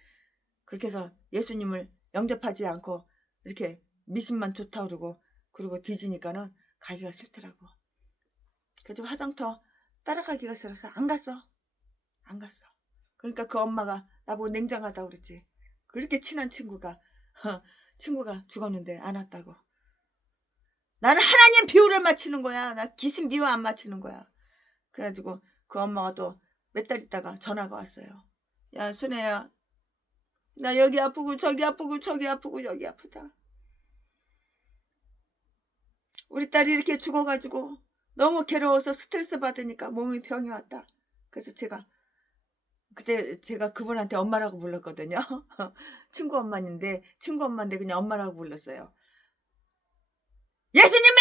그렇게 해서 예수님을 영접하지 않고 이렇게 미신만 좋다 그러고 그러고 뒤지니까는 가기가 싫더라고. 그래서 화장터 따라가기가 싫어서 안 갔어. 안 갔어. 그러니까 그 엄마가 나보고 냉정하다고 그랬지. 그렇게 친한 친구가 죽었는데 안 왔다고. 나는 하나님 비유를 맞추는 거야. 나 귀신 비유 안 맞추는 거야. 그래 가지고 그 엄마가 또 몇 달 있다가 전화가 왔어요. "야 순애야. 나 여기 아프고 저기 아프고 저기 아프고 여기 아프다. 우리 딸이 이렇게 죽어 가지고 너무 괴로워서 스트레스 받으니까 몸이 병이 왔다." 그래서 그때 제가 그분한테 엄마라고 불렀거든요. 친구 엄마인데 그냥 엄마라고 불렀어요. "예수님을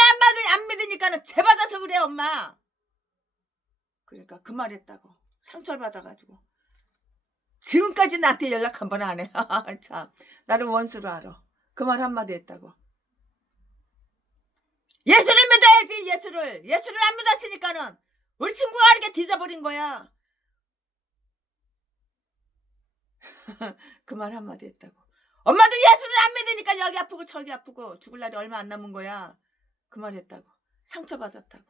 안 믿으니까는 죄 받아서 그래 엄마." 그러니까 그 말 했다고. 상처를 받아 가지고 지금까지 나한테 연락 한 번 안 해. 참 나를 원수로 알아. 그 말 한마디 했다고. 예수를 믿어야지 예수를. 예수를 안 믿었으니까는 우리 친구가 이렇게 뒤져버린 거야. 그 말 한마디 했다고. "엄마도 예수를 안 믿으니까 여기 아프고 저기 아프고 죽을 날이 얼마 안 남은 거야." 그 말 했다고. 상처받았다고.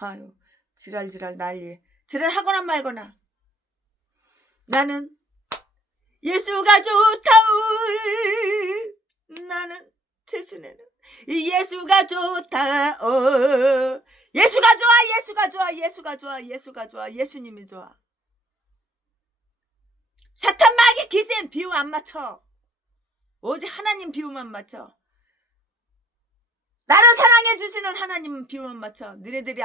아유 지랄지랄 난리. 지랄하거나 말거나. 나는 예수가 좋다우. 나는 최순애는 예수가 좋다. 예수가 좋아 예수가 좋아 예수가 좋아 예수가 좋아 예수님이 좋아. 사탄 마귀 기생 비유 안 맞춰. 오직 하나님 비유만 맞춰. 나를 사랑해 주시는 하나님 비유만 맞춰. 너네들이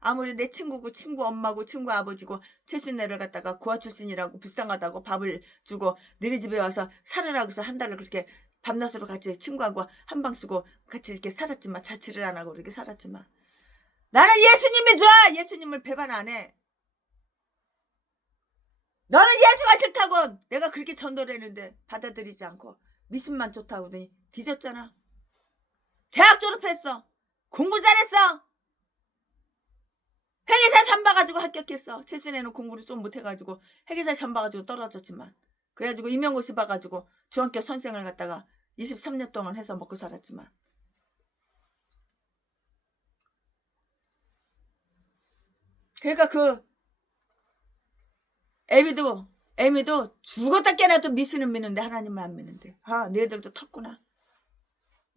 아무리 내 친구고 친구 엄마고 친구 아버지고 최순애를 갖다가 고아 출신이라고 불쌍하다고 밥을 주고 너네 집에 와서 살으라고 해서 한 달을 그렇게 밤낮으로 같이 친구하고 한방 쓰고 같이 이렇게 살았지만 자취를 안 하고 이렇게 살았지만 나는 예수님이 좋아. 예수님을 배반 안 해. 너는 예수가 싫다고 내가 그렇게 전도를 했는데 받아들이지 않고 미신만 좋다고 하더니 뒤졌잖아. 대학 졸업했어. 공부 잘했어. 회계사 시험 봐가지고 합격했어. 최순애는 공부를 좀 못해가지고 회계사 시험 봐가지고 떨어졌지만 그래가지고 임용고시 봐가지고 중학교 선생을 갖다가 23년 동안 해서 먹고 살았지만 그러니까 그 애미도 죽었다 깨나도 미신은 믿는데 하나님을 안 믿는데 아 너희들도 텄구나.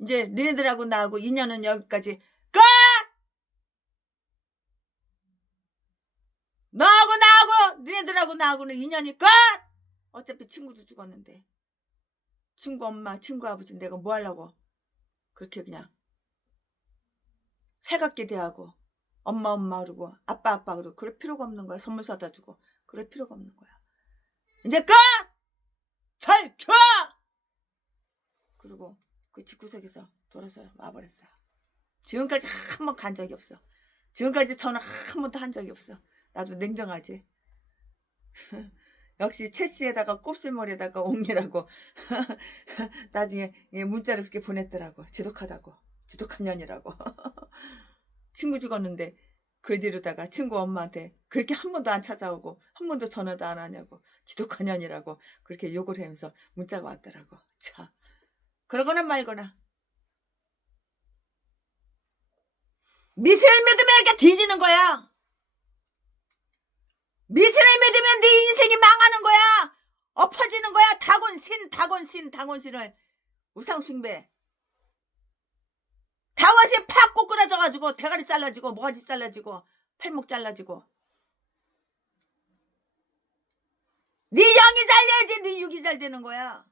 이제 너희들하고 나하고 인연은 여기까지 끝. 너하고 너희들하고 나하고는 인연이 끝. 어차피 친구도 죽었는데 친구 엄마 친구 아버지 내가 뭐 하려고 그렇게 그냥 살갑게 대하고 엄마 그러고 아빠 그러고 그럴 필요가 없는 거야. 선물 사다 주고 그럴 필요가 없는 거야. 이제 끝. 잘 켜. 그리고 그 집구석에서 돌아서 와버렸어요. 지금까지 한 번 간 적이 없어. 지금까지 전화 한 번도 한 적이 없어. 나도 냉정하지. 역시 체스에다가 곱슬머리에다가 옹이라고 나중에 문자를 그렇게 보냈더라고. 지독하다고. 지독한 년이라고. 친구 죽었는데 그 뒤로다가 친구 엄마한테 그렇게 한 번도 안 찾아오고 한 번도 전화도 안 하냐고 지독한 년이라고 그렇게 욕을 하면서 문자가 왔더라고. 자, 그러거나 말거나 미신을 믿으면 이렇게 뒤지는 거야. 미신을 믿으면 네 인생이 망하는 거야. 엎어지는 거야. 다곤신을 우상숭배. 다곤신 팍 꼬꾸라져가지고 대가리 잘라지고 모가지 잘라지고 팔목 잘라지고. 네 영이 잘려야지 네 육이 잘 되는 거야.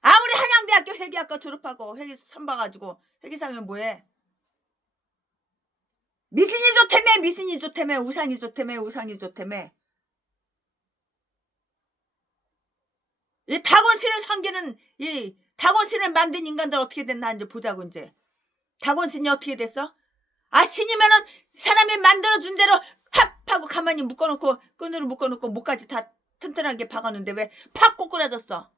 아무리 한양대학교 회계학과 졸업하고 회계 선봐가지고 회계사면 뭐해. 미신이 좋다며 우상이 좋다며 이 다곤신을 섬기는 이 다곤신을 만든 인간들 어떻게 됐나 이제 보자고. 이제 다곤신이 어떻게 됐어? 아, 신이면은 사람이 만들어준 대로 확 하고 가만히 묶어놓고, 끈으로 묶어놓고 목까지 다 튼튼하게 박았는데 왜 팍 꼬꾸라졌어?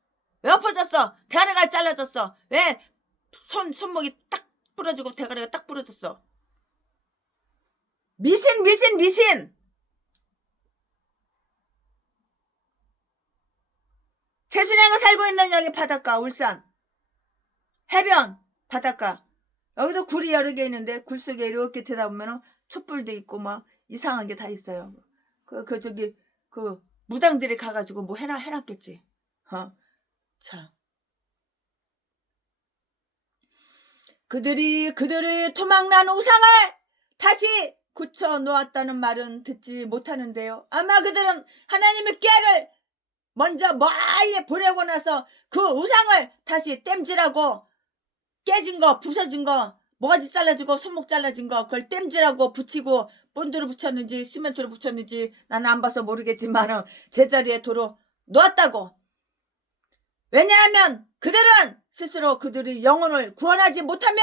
왜 엎어졌어? 대가리가 잘라졌어? 왜 손목이 딱 부러지고 대가리가 딱 부러졌어? 미신! 최순영이 살고 있는 여기 바닷가, 울산 해변 바닷가, 여기도 굴이 여러 개 있는데 굴 속에 이렇게 들여다보면 촛불도 있고 막 이상한 게 다 있어요. 저기 그 무당들이 가가지고 뭐 해놨겠지. 참. 그들이 토막난 우상을 다시 고쳐 놓았다는 말은 듣지 못하는데요. 아마 그들은 하나님의 꾀를 먼저 멀리 보내고 나서 그 우상을 다시 땜질하고, 깨진 거, 부서진 거, 모가지 잘라지고 손목 잘라진 거, 그걸 땜질하고 붙이고 본드로 붙였는지 시멘트로 붙였는지 나는 안 봐서 모르겠지만 제자리에 도로 놓았다고. 왜냐하면 그들은 스스로 그들의 영혼을 구원하지 못하며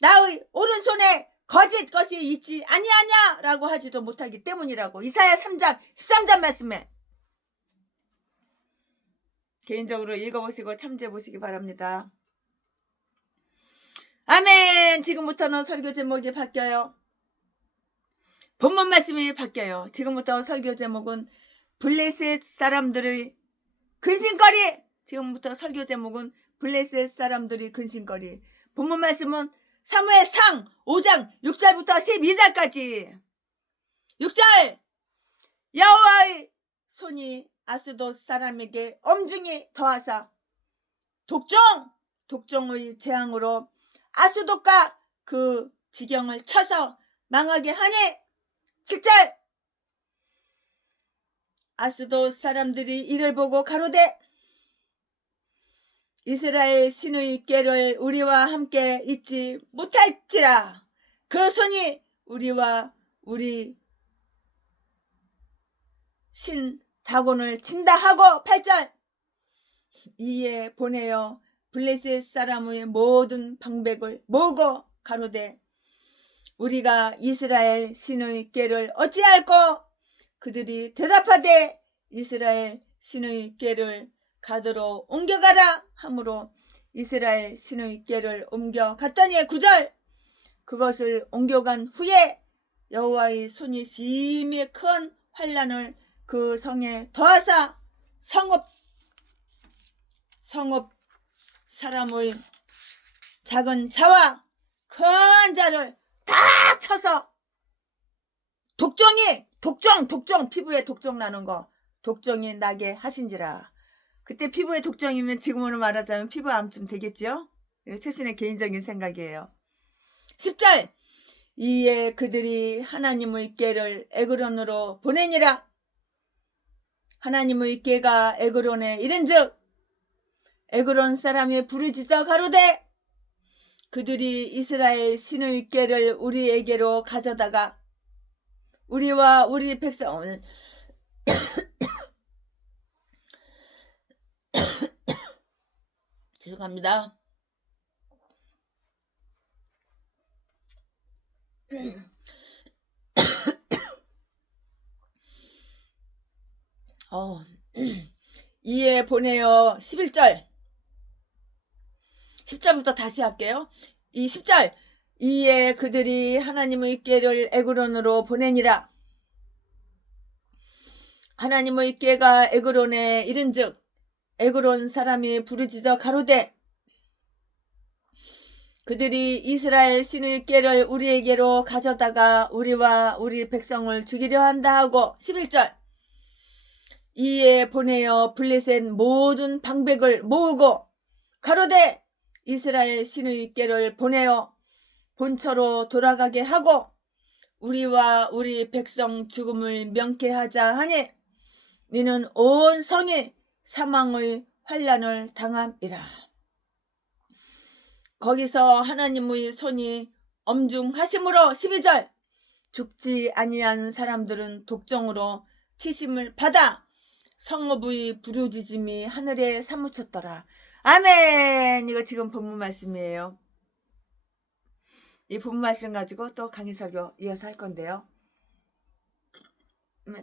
나의 오른손에 거짓 것이 있지 아니하냐 라고 하지도 못하기 때문이라고. 이사야 3장 13절 말씀에 개인적으로 읽어보시고 참조해보시기 바랍니다. 아멘. 지금부터는 설교 제목이 바뀌어요. 본문 말씀이 바뀌어요. 지금부터 설교 제목은 블레셋 사람들의 근심거리. 지금부터 설교 제목은 블레셋 사람들의 근심거리. 본문 말씀은 사무엘상 5장 6절부터 12절까지. 6절, 여호와의 손이 아스돗 사람에게 엄중히 더하사 독종의 재앙으로 아스돗과 그 지경을 쳐서 망하게 하니. 7절, 아스돗 사람들이 이를 보고 가로되 이스라엘 신의 꾀를 우리와 함께 잊지 못할지라. 그 손이 우리와 우리 신 다곤을 친다 하고. 8절, 이에 보내어 블레셋 사람의 모든 방백을 모으고 가로되 우리가 이스라엘 신의 꾀를 어찌할꼬. 그들이 대답하되 이스라엘 신의 꾀를 가드로 옮겨가라 하므로 이스라엘 신의 꾀를 옮겨갔더니. 9절, 그것을 옮겨간 후에 여호와의 손이 심히 큰 환난을 그 성에 더하사 성읍 사람의 작은 자와 큰 자를 다 쳐서 독종 피부에 독종 나는 거, 독종이 나게 하신지라. 그때 피부에 독종이면 지금으로 말하자면 피부암쯤 되겠죠. 최순의 개인적인 생각이에요. 10절, 이에 그들이 하나님의 꾀를 에그론으로 보내니라. 하나님의 꾀가 에그론에 이른즉 에그론 사람이 부르짖어 가로되 그들이 이스라엘 신의 꾀를 우리에게로 가져다가 우리와 우리 백성을 죄송합니다. 이에 보내어. 10절부터 다시 할게요. 이 10절, 이에 그들이 하나님의 꾀를 에그론으로 보내니라. 하나님의 꾀가 에그론에 이른즉 에그론 사람이 부르짖어 가로되 그들이 이스라엘 신의 꾀를 우리에게로 가져다가 우리와 우리 백성을 죽이려 한다 하고. 11절, 이에 보내어 블레셋 모든 방백을 모으고 가로되 이스라엘 신의 꾀를 보내어 본처로 돌아가게 하고 우리와 우리 백성 죽음을 명쾌하자 하니 너는 온 성이 사망의 환난을 당함이라. 거기서 하나님의 손이 엄중하심으로. 12절, 죽지 아니한 사람들은 독종으로 치심을 받아 성읍의 부르짖음이 하늘에 사무쳤더라. 아멘. 이거 지금 본문 말씀이에요. 이 본문 말씀 가지고 또 강의 설교 이어서 할 건데요.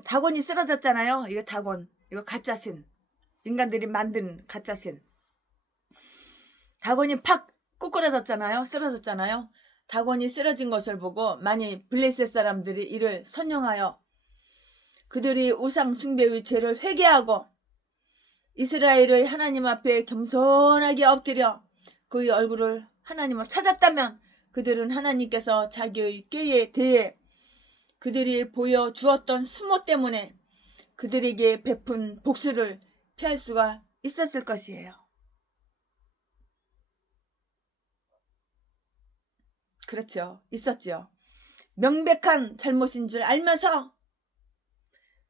다곤이 쓰러졌잖아요. 이거 다곤, 이거 가짜신, 인간들이 만든 가짜신. 다곤이 팍 꼬꾸라졌잖아요. 쓰러졌잖아요. 다곤이 쓰러진 것을 보고 많이 블레셋 사람들이 이를 선용하여 그들이 우상 숭배의 죄를 회개하고 이스라엘의 하나님 앞에 겸손하게 엎드려 그의 얼굴을 하나님을 찾았다면 그들은 하나님께서 자기의 꾀에 대해 그들이 보여주었던 수모 때문에 그들에게 베푼 복수를 피할 수가 있었을 것이에요. 그렇죠. 있었죠. 명백한 잘못인 줄 알면서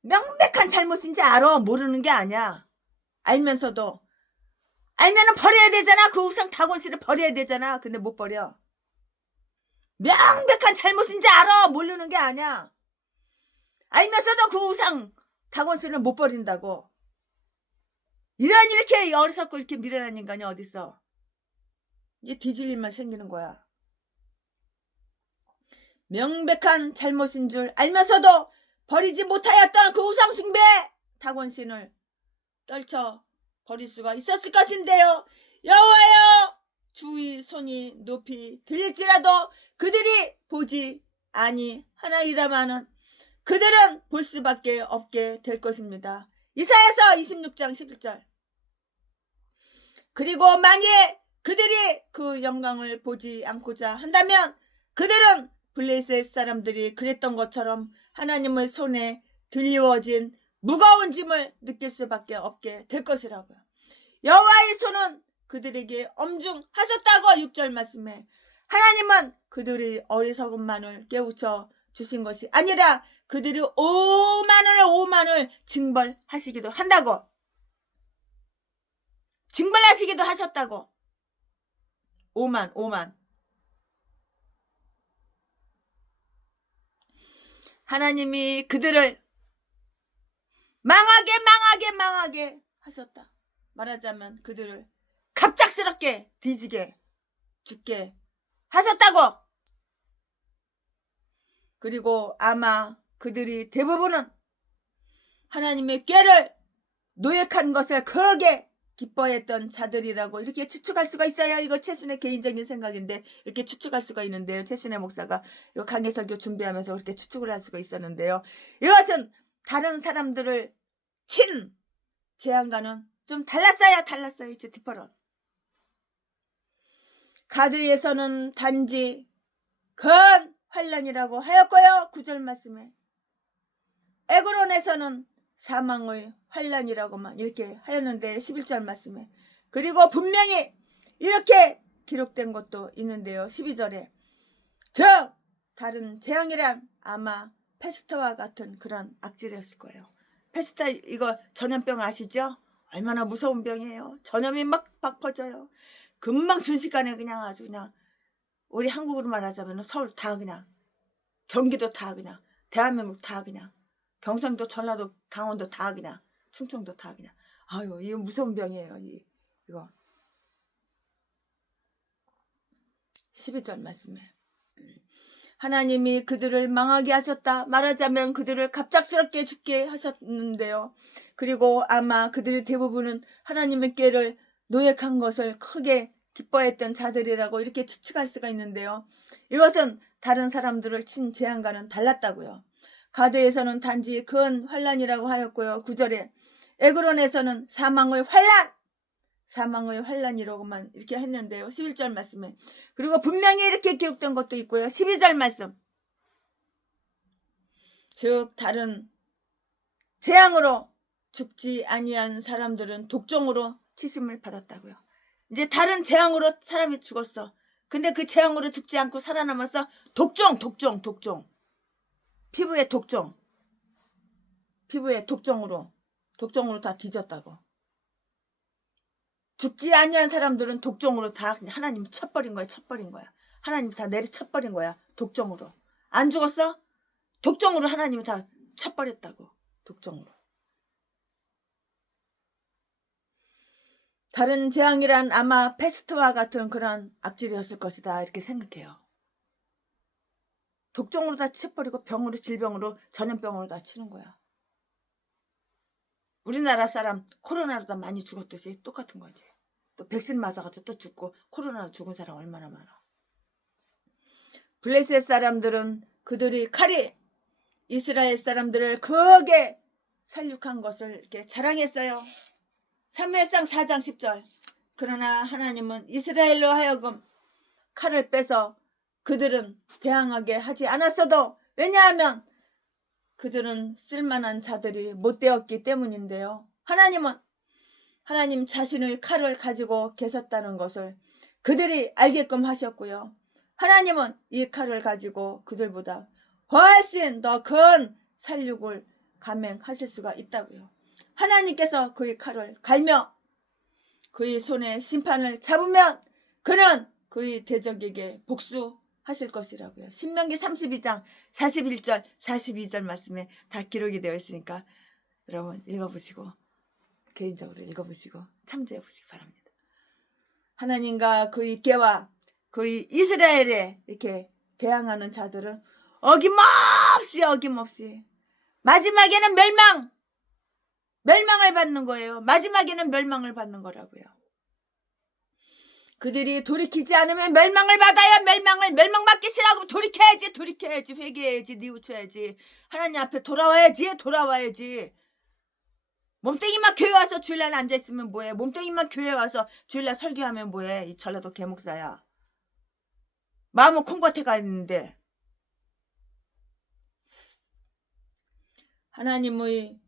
명백한 잘못인지 알아. 모르는 게 아니야. 알면서도 알면은 버려야 되잖아. 그 우상 다곤씨를 버려야 되잖아. 근데 못 버려. 명백한 잘못인지 알아. 모르는 게 아니야. 알면서도 그 우상 다곤씨를 못 버린다고. 이렇게 어리석고 이렇게 미련한 인간이 어딨어. 이제 뒤질 일만 생기는 거야. 명백한 잘못인 줄 알면서도 버리지 못하였던 그 우상 숭배 다곤신을 떨쳐 버릴 수가 있었을 것인데요. 여호와여 주의 손이 높이 들릴지라도 그들이 보지 아니하나이다마는 그들은 볼 수밖에 없게 될 것입니다. 이사야서 26장 11절. 그리고 만일 그들이 그 영광을 보지 않고자 한다면 그들은 블레셋 사람들이 그랬던 것처럼 하나님의 손에 들리워진 무거운 짐을 느낄 수밖에 없게 될 것이라고요. 여호와의 손은 그들에게 엄중하셨다고 6절 말씀에 하나님은 그들이 어리석음만을 깨우쳐 주신 것이 아니라 그들이 오만을 징벌하시기도 한다고. 징벌하시기도 하셨다고. 오만. 하나님이 그들을 망하게 하셨다. 말하자면 그들을 갑작스럽게 뒤지게 죽게 하셨다고. 그리고 아마 그들이 대부분은 하나님의 꾀를 노획한 것을 그러게 기뻐했던 자들이라고 이렇게 추측할 수가 있어요. 이거 최순의 개인적인 생각인데 이렇게 추측할 수가 있는데요. 최순의 목사가 이 강해 설교 준비하면서 그렇게 추측을 할 수가 있었는데요. 이것은 다른 사람들을 친 재앙과는 좀 달랐어요. 이제 디퍼런. 가드에서는 단지 큰 환란이라고 하였고요. 9절 말씀에 에그론에서는 사망의 환란이라고만 이렇게 하였는데 11절 말씀에 그리고 분명히 이렇게 기록된 것도 있는데요. 12절에 즉 다른 재앙이란 아마 패스트와 같은 그런 악질이었을 거예요. 패스트 이거 전염병 아시죠? 얼마나 무서운 병이에요. 전염이 막 퍼져요. 금방 순식간에 그냥 아주 그냥 우리 한국으로 말하자면 서울 다 그냥 경기도 다 그냥 대한민국 다 그냥 경상도 전라도 강원도 다 그냥 충청도 다 그냥 아유 이거 무서운 병이에요. 이거 12절 말씀에 하나님이 그들을 망하게 하셨다. 말하자면 그들을 갑작스럽게 죽게 하셨는데요. 그리고 아마 그들의 대부분은 하나님의 꾀를 노획한 것을 크게 기뻐했던 자들이라고 이렇게 추측할 수가 있는데요. 이것은 다른 사람들을 친 재앙과는 달랐다고요. 가드에서는 단지 큰 환란이라고 하였고요. 9절에 에그론에서는 사망의 환란이라고만 이렇게 했는데요. 11절 말씀에 그리고 분명히 이렇게 기록된 것도 있고요. 12절 말씀 즉 다른 재앙으로 죽지 아니한 사람들은 독종으로 치심을 받았다고요. 이제 다른 재앙으로 사람이 죽었어. 근데 그 재앙으로 죽지 않고 살아남았어. 독종 피부에 독종으로 다 뒤졌다고. 죽지 아니한 사람들은 독종으로 다 하나님 쳐버린 거야. 하나님 다 내리쳐버린 거야. 독종으로. 안 죽었어? 독종으로 하나님이 다 쳐버렸다고. 독종으로. 다른 재앙이란 아마 패스트와 같은 그런 악질이었을 것이다 이렇게 생각해요. 독종으로 다 치버리고 병으로 질병으로 전염병으로 다 치는 거야. 우리나라 사람 코로나로 다 많이 죽었듯이 똑같은 거지. 또 백신 맞아가지고 또 죽고 코로나로 죽은 사람 얼마나 많아. 블레셋 사람들은 그들이 칼이 이스라엘 사람들을 크게 살육한 것을 이렇게 자랑했어요. 사무엘상 4장 10절. 그러나 하나님은 이스라엘로 하여금 칼을 빼서 그들은 대항하게 하지 않았어도, 왜냐하면 그들은 쓸만한 자들이 못 되었기 때문인데요. 하나님 자신의 칼을 가지고 계셨다는 것을 그들이 알게끔 하셨고요. 하나님은 이 칼을 가지고 그들보다 훨씬 더 큰 살육을 감행하실 수가 있다고요. 하나님께서 그의 칼을 갈며 그의 손에 심판을 잡으면 그는 그의 대적에게 복수하실 것이라고요. 신명기 32장 41절 42절 말씀에 다 기록이 되어 있으니까 여러분 읽어보시고 개인적으로 읽어보시고 참조해 보시기 바랍니다. 하나님과 그의 궤와 그의 이스라엘에 이렇게 대항하는 자들은 어김없이 마지막에는 멸망을 받는 거예요. 마지막에는 멸망을 받는 거라고요. 그들이 돌이키지 않으면 멸망을 받아야 멸망받기 싫어하고 돌이켜야지 회개해야지 뉘우쳐야지 하나님 앞에 돌아와야지. 몸뚱이만 교회 와서 주일날 앉아있으면 뭐해. 몸뚱이만 교회 와서 주일날 설교하면 뭐해. 이 전라도 개목사야. 마음은 콩밭에가 있는데. 하나님의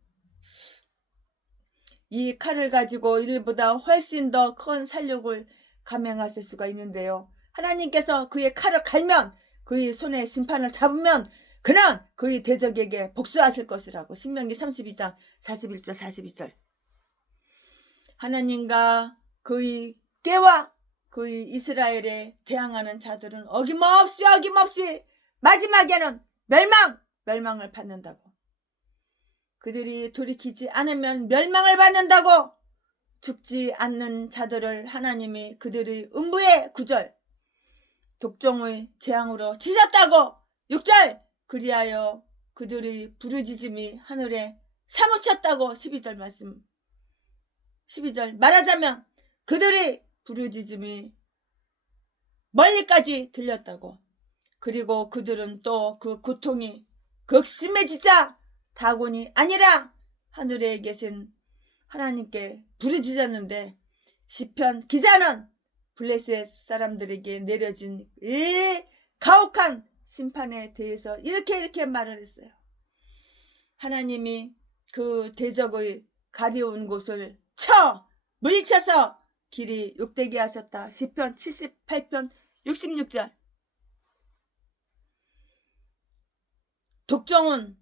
이 칼을 가지고 이들보다 훨씬 더 큰 살육을 감행하실 수가 있는데요. 하나님께서 그의 칼을 갈면 그의 손에 심판을 잡으면 그는 그의 대적에게 복수하실 것이라고. 신명기 32장 41절 42절. 하나님과 그의 궤와 그의 이스라엘에 대항하는 자들은 어김없이 마지막에는 멸망을 받는다고. 그들이 돌이키지 않으면 멸망을 받는다고. 죽지 않는 자들을 하나님이 그들의 음부의 9절 독종의 재앙으로 치셨다고. 6절 그리하여 그들의 부르짖음이 하늘에 사무쳤다고. 12절 말씀 12절 말하자면 그들의 부르짖음이 멀리까지 들렸다고. 그리고 그들은 또 그 고통이 극심해지자 다곤이 아니라 하늘에 계신 하나님께 부르짖었는데 시편 기자는 블레셋 사람들에게 내려진 이 가혹한 심판에 대해서 이렇게 말을 했어요. 하나님이 그 대적의 가려운 곳을 물리쳐서 길이 욕되게 하셨다. 시편 78편 66절. 독종은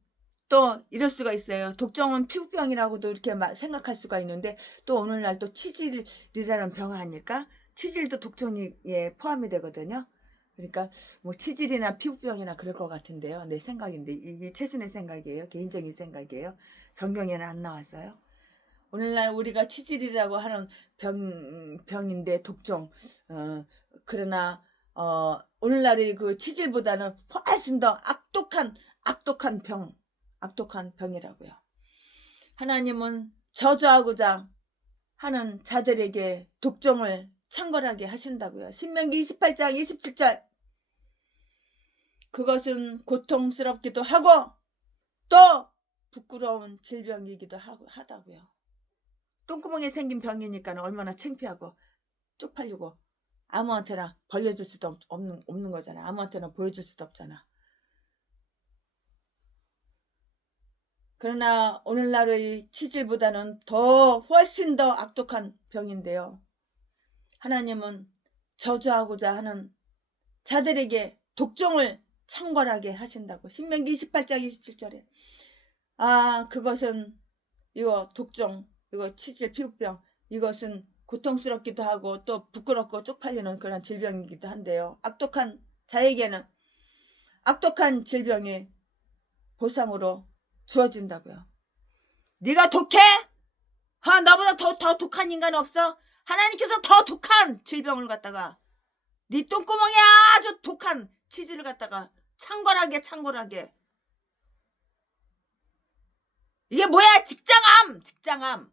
또 이럴 수가 있어요. 독종은 피부병이라고도 이렇게 생각할 수가 있는데 또 오늘날 또 치질이라는 병 아닐까? 치질도 독종에 포함이 되거든요. 그러니까 뭐 치질이나 피부병이나 그럴 것 같은데요. 내 생각인데 이게 최순의 생각이에요. 개인적인 생각이에요. 성경에는 안 나왔어요. 오늘날 우리가 치질이라고 하는 병인데 독종. 그러나 오늘날의 그 치질보다는 훨씬 더 악독한 병이라고요. 하나님은 저주하고자 하는 자들에게 독종을 창궐하게 하신다고요. 신명기 28장 27절. 그것은 고통스럽기도 하고 또 부끄러운 질병이기도 하다고요. 똥구멍에 생긴 병이니까 얼마나 창피하고 쪽팔리고 아무한테나 벌려줄 수도 없는 거잖아. 아무한테나 보여줄 수도 없잖아. 그러나 오늘날의 치질보다는 훨씬 더 악독한 병인데요. 하나님은 저주하고자 하는 자들에게 독종을 창궐하게 하신다고. 신명기 28장 27절에 그것은 이거 독종, 이거 치질 피부병, 이것은 고통스럽기도 하고 또 부끄럽고 쪽팔리는 그런 질병이기도 한데요. 악독한 자에게는 악독한 질병이 보상으로 주어진다고요. 네가 독해? 나보다 더 독한 인간 없어? 하나님께서 더 독한 질병을 갖다가 네 똥구멍에 아주 독한 치즈를 갖다가 창궐하게 이게 뭐야? 직장암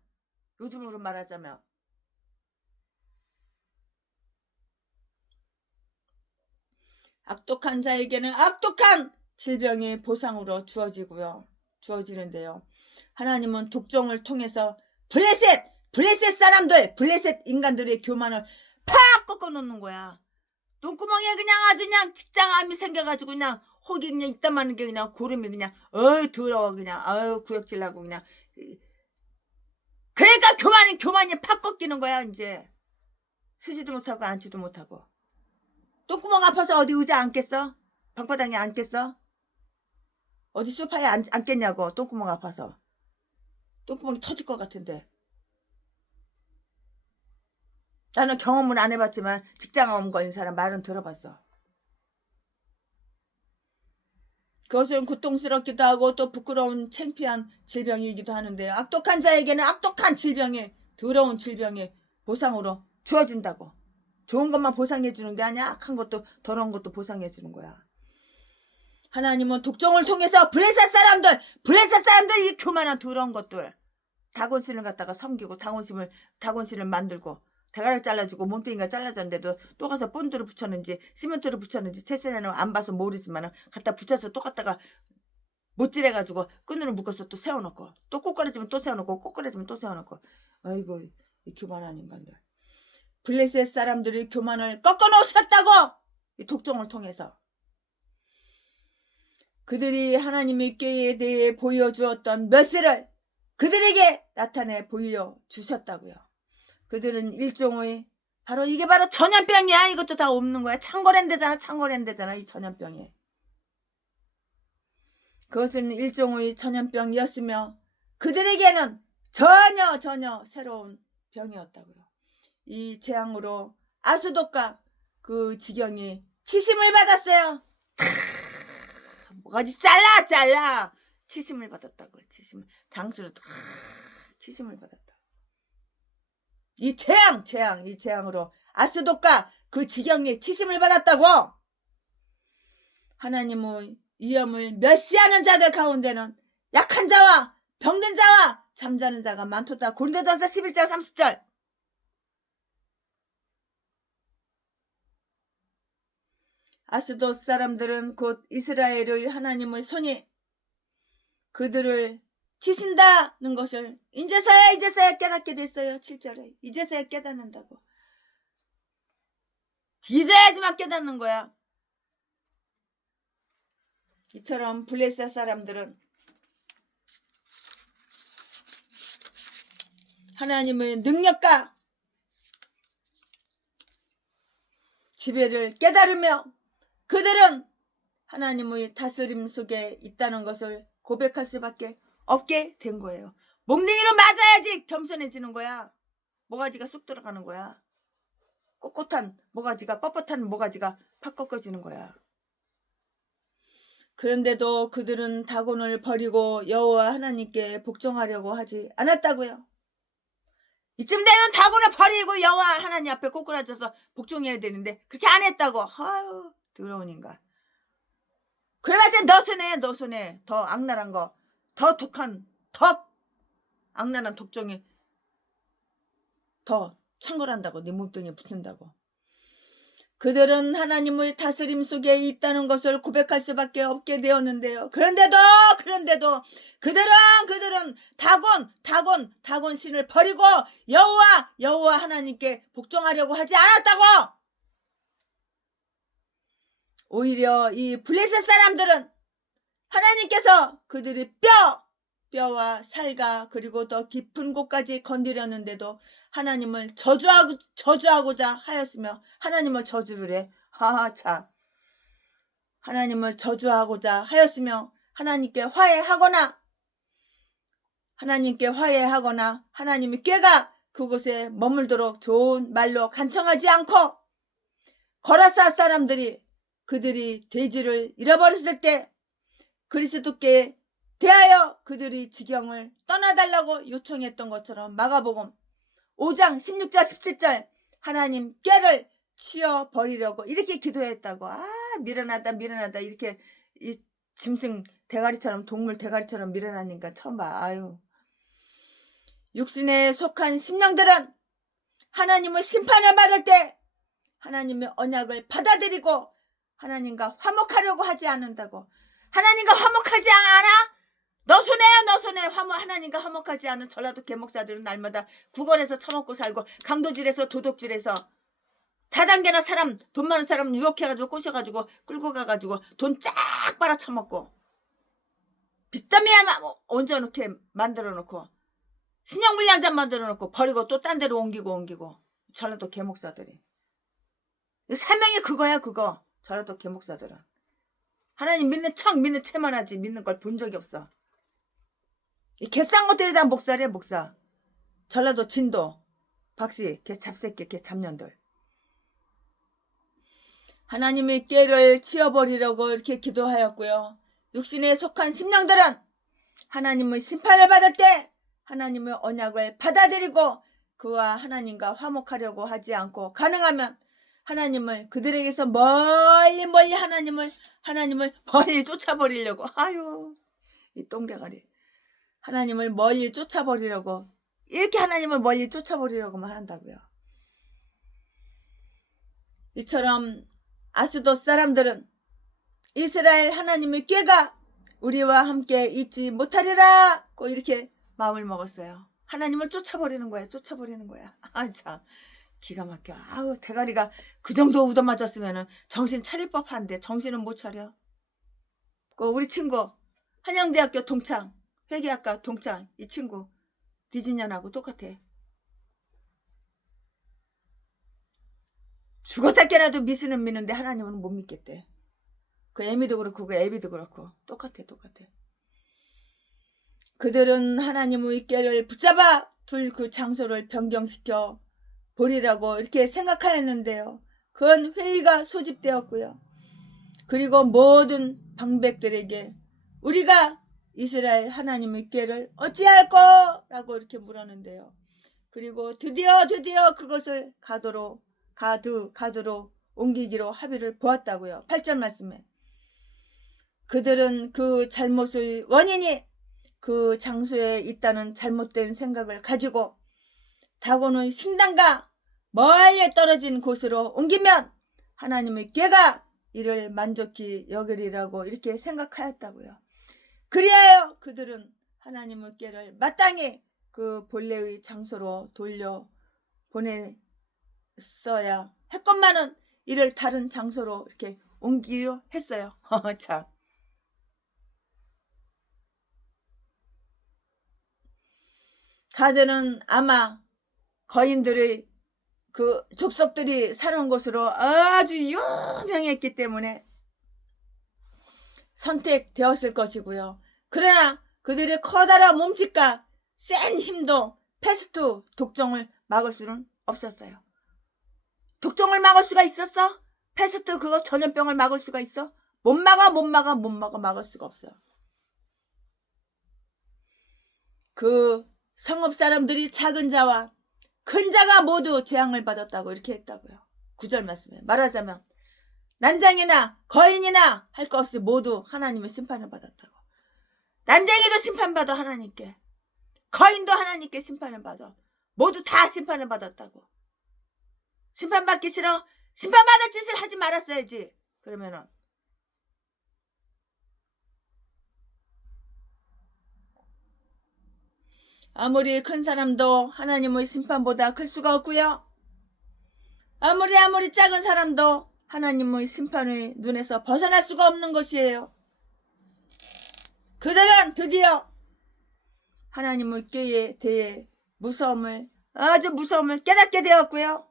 요즘으로 말하자면 악독한 자에게는 악독한 질병이 보상으로 주어지는데요. 하나님은 독종을 통해서 블레셋 사람들, 블레셋 인간들의 교만을 팍 꺾어놓는 거야. 똥구멍에 그냥 아주 그냥 직장암이 생겨가지고 그냥 혹이 그냥 이딴 많은 게 그냥 고름이 그냥 더러워 그냥 구역질 나고 그냥. 그러니까 교만이 팍 꺾이는 거야. 이제 쓰지도 못하고 앉지도 못하고. 똥구멍 아파서 어디 의자 앉겠어? 방바닥에 앉겠어? 어디 소파에 앉겠냐고. 똥구멍 아파서. 똥구멍이 터질 것 같은데. 나는 경험은 안 해봤지만 직장암 걸린 사람 말은 들어봤어. 그것은 고통스럽기도 하고 또 부끄러운 창피한 질병이기도 하는데요. 악독한 자에게는 악독한 질병이, 더러운 질병이 보상으로 주어진다고. 좋은 것만 보상해 주는 게 아니야. 악한 것도 더러운 것도 보상해 주는 거야. 하나님은 독종을 통해서 블레셋 사람들 이 교만한 더러운 것들 다곤신을 갖다가 섬기고 다곤신을 만들고 대가리 잘라주고 몸뚱이가 잘라졌는데도 또 가서 본드를 붙였는지 시멘트를 붙였는지 최선에는 안 봐서 모르지만 갖다 붙여서 또 갖다가 못질해가지고 끈으로 묶어서 또 세워놓고 또 꼬꾸라지면 또 세워놓고 꼬꾸라지면 또 세워놓고. 아이고 이 교만한 인간들. 블레셋 사람들이 교만을 꺾어놓으셨다고. 이 독종을 통해서 그들이 하나님의 꾀에 대해 보여주었던 메시를 그들에게 나타내 보여주셨다고요. 그들은 일종의 이게 바로 전염병이야. 이것도 다 없는 거야. 창궐한데잖아 이 전염병이. 그것은 일종의 전염병이었으며 그들에게는 전혀 새로운 병이었다고요. 이 재앙으로 아수돗과 그 지경이 치심을 받았어요. 뭐가지 잘라 치심을 받았다고. 당수로 치심을 받았다. 이 재앙으로 아수돗과 그 지경이 치심을 받았다고. 하나님의 위험을 멸시하는 자들 가운데는 약한 자와 병든 자와 잠자는 자가 많도다. 고린도전서 11장 30절. 아수돗 사람들은 곧 이스라엘의 하나님의 손이 그들을 치신다는 것을 이제서야 깨닫게 됐어요. 7절에 이제서야 깨닫는다고. 이제야지만 깨닫는 거야. 이처럼 블레셋 사람들은 하나님의 능력과 지배를 깨달으며 그들은 하나님의 다스림 속에 있다는 것을 고백할 수밖에 없게 된 거예요. 몽둥이로 맞아야지 겸손해지는 거야. 모가지가 쑥 들어가는 거야. 꼿꼿한 모가지가, 뻣뻣한 모가지가 팍 꺾어지는 거야. 그런데도 그들은 다곤을 버리고 여호와 하나님께 복종하려고 하지 않았다고요. 이쯤 되면 다곤을 버리고 여호와 하나님 앞에 꼬꾸라져서 복종해야 되는데 그렇게 안 했다고. 아유 더러운 인간. 그래가지고 너 손에 더 악랄한 거, 더 악랄한 독종이 더 창궐한다고. 네 몸뚱이에 붙는다고. 그들은 하나님의 다스림 속에 있다는 것을 고백할 수밖에 없게 되었는데요. 그런데도 그들은 다곤 신을 버리고 여호와 하나님께 복종하려고 하지 않았다고. 오히려 이 블레셋 사람들은 하나님께서 그들이 뼈와 살과 그리고 더 깊은 곳까지 건드렸는데도 하나님을 저주하고자 하였으며 하나님을 저주를 해. 참. 하나님을 저주하고자 하였으며 하나님께 화해하거나 하나님의 꾀가 그곳에 머물도록 좋은 말로 간청하지 않고 거라사 사람들이 그들이 대지를 잃어버렸을 때 그리스도께 대하여 그들이 지경을 떠나달라고 요청했던 것처럼 마가복음 5장 16절 17절 하나님 꾀를 치워버리려고 이렇게 기도했다고. 미련하다 이렇게 이 짐승 대가리처럼, 동물 대가리처럼 미련하니까 처음 봐. 아유. 육신에 속한 심령들은 하나님의 심판을 받을 때 하나님의 언약을 받아들이고 하나님과 화목하려고 하지 않는다고. 하나님과 화목하지 않아? 너 손해 하나님과 화목하지 않은 전라도 개목사들은 날마다 구걸해서 처먹고 살고 강도질에서 도둑질해서 다단계나 사람, 돈 많은 사람 유혹해가지고 꼬셔가지고 끌고 가가지고 돈 쫙 빨아쳐먹고 빚더미야 얹어놓게 만들어놓고 신용불량자 만들어놓고 버리고 또 딴 데로 옮기고 전라도 개목사들이 사명이 그거야. 그거 전라도 개목사들은 하나님 믿는 채만 하지 믿는 걸 본 적이 없어. 이 개싼 것들이 다 목사래. 목사 전라도 진도 박씨 개 잡새끼 개 잡년들. 하나님의 꾀를 치워버리려고 이렇게 기도하였고요. 육신에 속한 심령들은 하나님의 심판을 받을 때 하나님의 언약을 받아들이고 그와 하나님과 화목하려고 하지 않고 가능하면 하나님을 그들에게서 멀리 하나님을 멀리 쫓아버리려고. 아유 이 똥대가리. 하나님을 멀리 쫓아버리려고 이렇게 하나님을 멀리 쫓아버리려고만 한다고요. 이처럼 아수도 사람들은 이스라엘 하나님의 꾀가 우리와 함께 있지 못하리라고 이렇게 마음을 먹었어요. 하나님을 쫓아버리는 거야. 참 기가 막혀. 아우 대가리가 그 정도 얻어맞았으면 정신 차릴 법한데 정신은 못 차려. 우리 친구 한양대학교 동창 회계학과 동창 이 친구 디즈년하고 똑같아. 죽었다 깨라도 미스는 믿는데 하나님은 못 믿겠대. 그 애미도 그렇고 그 애비도 그렇고 똑같아. 그들은 하나님의 꾀를 붙잡아 둘 그 장소를 변경시켜 버리라고 이렇게 생각하였는데요. 그건 회의가 소집되었고요. 그리고 모든 방백들에게 우리가 이스라엘 하나님의 꾀를 어찌할꼬라고 이렇게 물었는데요. 그리고 드디어 그것을 가드로 옮기기로 합의를 보았다고요. 8절 말씀에 그들은 그 잘못의 원인이 그 장소에 있다는 잘못된 생각을 가지고 다곤의 신당과 멀리 떨어진 곳으로 옮기면 하나님의 꾀가 이를 만족히 여기리라고 이렇게 생각하였다고요. 그리하여 그들은 하나님의 꾀를 마땅히 그 본래의 장소로 돌려 보냈어야 했건만은 이를 다른 장소로 이렇게 옮기려 했어요. 참. 가드는 아마 거인들의 그 족속들이 사는 곳으로 아주 유명했기 때문에 선택되었을 것이고요. 그러나 그들의 커다란 몸집과 센 힘도 패스트 독종을 막을 수는 없었어요. 독종을 막을 수가 있었어? 패스트 그거 전염병을 막을 수가 있어? 못 막아 막을 수가 없어요. 그 성읍 사람들이 작은 자와 큰 자가 모두 재앙을 받았다고 이렇게 했다고요. 9절 말씀에 말하자면 난장이나 거인이나 할 것 없이 모두 하나님의 심판을 받았다고. 난장이도 심판받아 하나님께, 거인도 하나님께 심판을 받아. 모두 다 심판을 받았다고. 심판받기 싫어? 심판받을 짓을 하지 말았어야지. 그러면은 아무리 큰 사람도 하나님의 심판보다 클 수가 없고요. 아무리 작은 사람도 하나님의 심판의 눈에서 벗어날 수가 없는 것이에요. 그들은 드디어 하나님의 꾀에 대해 아주 무서움을 깨닫게 되었고요.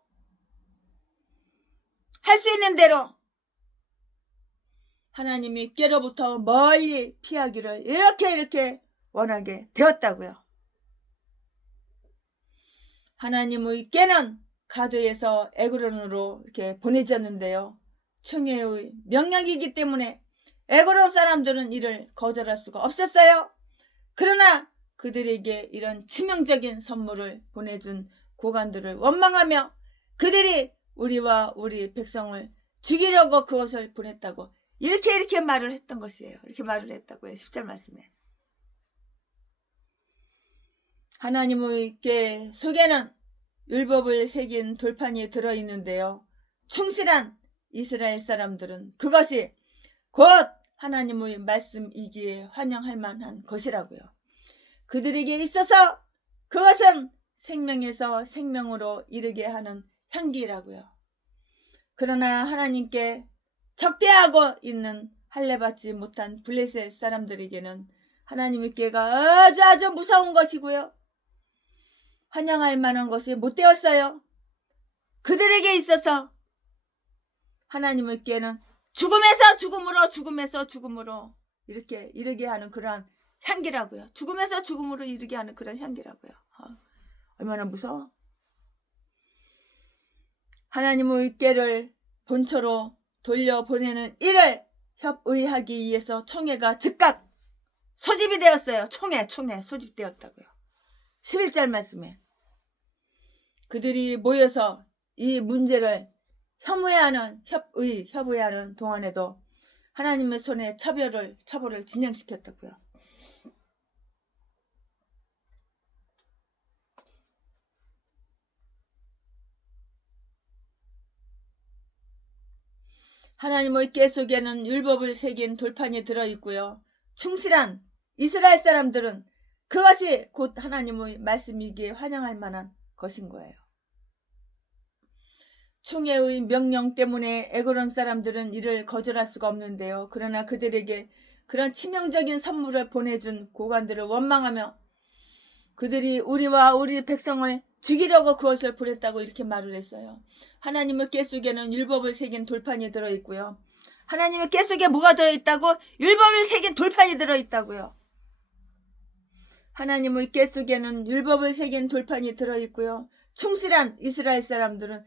할 수 있는 대로 하나님의 꾀로부터 멀리 피하기를 이렇게 원하게 되었다고요. 하나님의 꾀는 가드에서 에그론으로 이렇게 보내졌는데요. 총회의 명령이기 때문에 에그론 사람들은 이를 거절할 수가 없었어요. 그러나 그들에게 이런 치명적인 선물을 보내준 고관들을 원망하며 그들이 우리와 우리 백성을 죽이려고 그것을 보냈다고 이렇게 말을 했던 것이에요. 이렇게 말을 했다고요. 10절 말씀에. 하나님의 궤 속에는 율법을 새긴 돌판이 들어있는데요. 충실한 이스라엘 사람들은 그것이 곧 하나님의 말씀이기에 환영할 만한 것이라고요. 그들에게 있어서 그것은 생명에서 생명으로 이르게 하는 향기라고요. 그러나 하나님께 적대하고 있는 할례받지 못한 블레셋 사람들에게는 하나님의 궤가 아주 무서운 것이고요. 환영할 만한 것이 못 되었어요. 그들에게 있어서 하나님의 궤는 죽음에서 죽음으로 이렇게 이르게 하는 그러한 향기라고요. 죽음에서 죽음으로 이르게 하는 그런 향기라고요. 얼마나 무서워? 하나님의 궤를 본처로 돌려보내는 일을 협의하기 위해서 총회가 즉각 소집이 되었어요. 총회 소집되었다고요. 11절 말씀에 그들이 모여서 이 문제를 협의하는 동안에도 하나님의 손에 처벌을 진행시켰다고요. 하나님의 궤 속에는 율법을 새긴 돌판이 들어있고요. 충실한 이스라엘 사람들은 그것이 곧 하나님의 말씀이기에 환영할 만한 것인 거예요. 총회의 명령 때문에 에그론 사람들은 이를 거절할 수가 없는데요. 그러나 그들에게 그런 치명적인 선물을 보내준 고관들을 원망하며 그들이 우리와 우리 백성을 죽이려고 그것을 보냈다고 이렇게 말을 했어요. 하나님의 궤 속에는 율법을 새긴 돌판이 들어있고요. 하나님의 궤 속에 뭐가 들어있다고? 율법을 새긴 돌판이 들어있다고요. 하나님의 궤 속에는 율법을 새긴 돌판이 들어있고요. 충실한 이스라엘 사람들은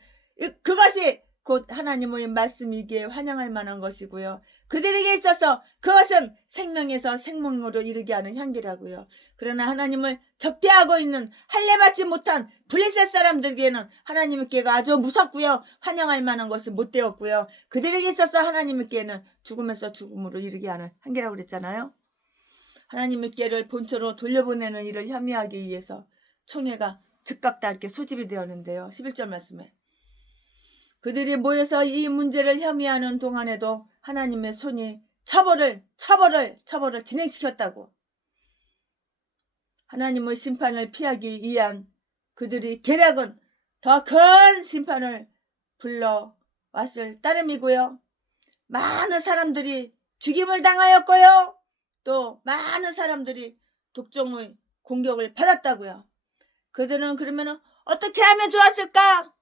그것이 곧 하나님의 말씀이기에 환영할 만한 것이고요. 그들에게 있어서 그것은 생명에서 생명으로 이르게 하는 향기라고요. 그러나 하나님을 적대하고 있는 할례받지 못한 블레셋 사람들에게는 하나님의 궤가 아주 무섭고요. 환영할 만한 것은 못 되었고요. 그들에게 있어서 하나님의 궤는 죽음에서 죽음으로 이르게 하는 향기라고 그랬잖아요. 하나님의 궤를 본처로 돌려보내는 일을 협의하기 위해서 총회가 즉각 다 이렇게 소집이 되었는데요. 11절 말씀에 그들이 모여서 이 문제를 협의하는 동안에도 하나님의 손이 처벌을 진행시켰다고. 하나님의 심판을 피하기 위한 그들이 계략은 더 큰 심판을 불러왔을 따름이고요. 많은 사람들이 죽임을 당하였고요. 또 많은 사람들이 독종의 공격을 받았다고요. 그들은 그러면 어떻게 하면 좋았을까?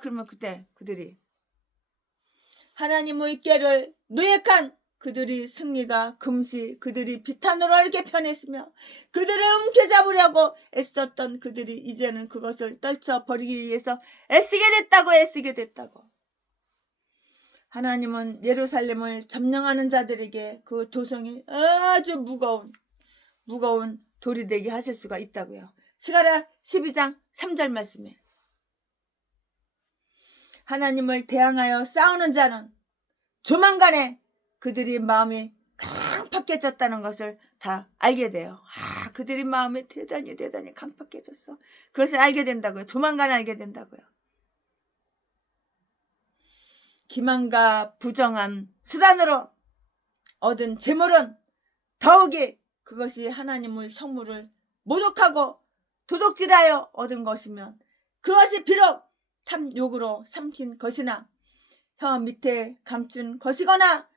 그러면 그때 그들이 하나님의 궤를 노획한 그들이 승리가 금시 그들이 비탄으로 이렇게 편했으며 그들을 움켜잡으려고 애썼던 그들이 이제는 그것을 떨쳐버리기 위해서 애쓰게 됐다고. 하나님은 예루살렘을 점령하는 자들에게 그 도성이 아주 무거운 돌이 되게 하실 수가 있다고요. 스가랴 12장 3절 말씀에 하나님을 대항하여 싸우는 자는 조만간에 그들이 마음이 강팍해졌다는 것을 다 알게 돼요. 그들이 마음이 대단히 강팍해졌어. 그것을 알게 된다고요. 조만간 알게 된다고요. 기만과 부정한 수단으로 얻은 재물은 더욱이 그것이 하나님의 성물을 모독하고 도둑질하여 얻은 것이면 그것이 비록 탐욕으로 삼킨 것이나 혀 밑에 감춘 것이거나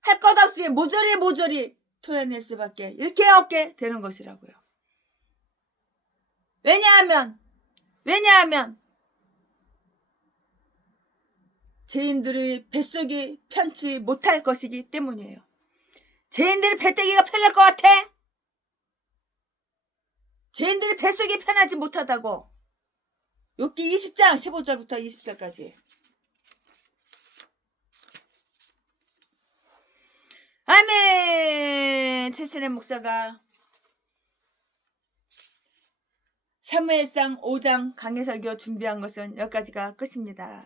할 것 없이 모조리 토해낼 수밖에 이렇게 없게 되는 것이라고요. 왜냐하면 죄인들의 뱃속이 편치 못할 것이기 때문이에요. 죄인들의 뱃대기가 편할 것 같아? 죄인들의 뱃속이 편하지 못하다고. 욥기 20장 15절부터 20절까지. 아멘. 최신의 목사가 사무엘상 5장 강해설교 준비한 것은 여기까지가 끝입니다.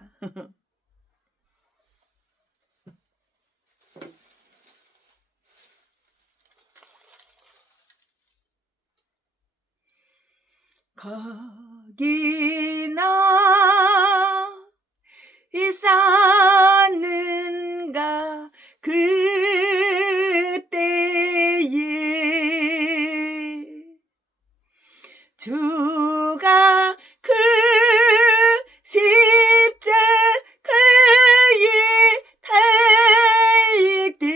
거기나 있었는가 그때에 주가 그 십자가에 달릴 때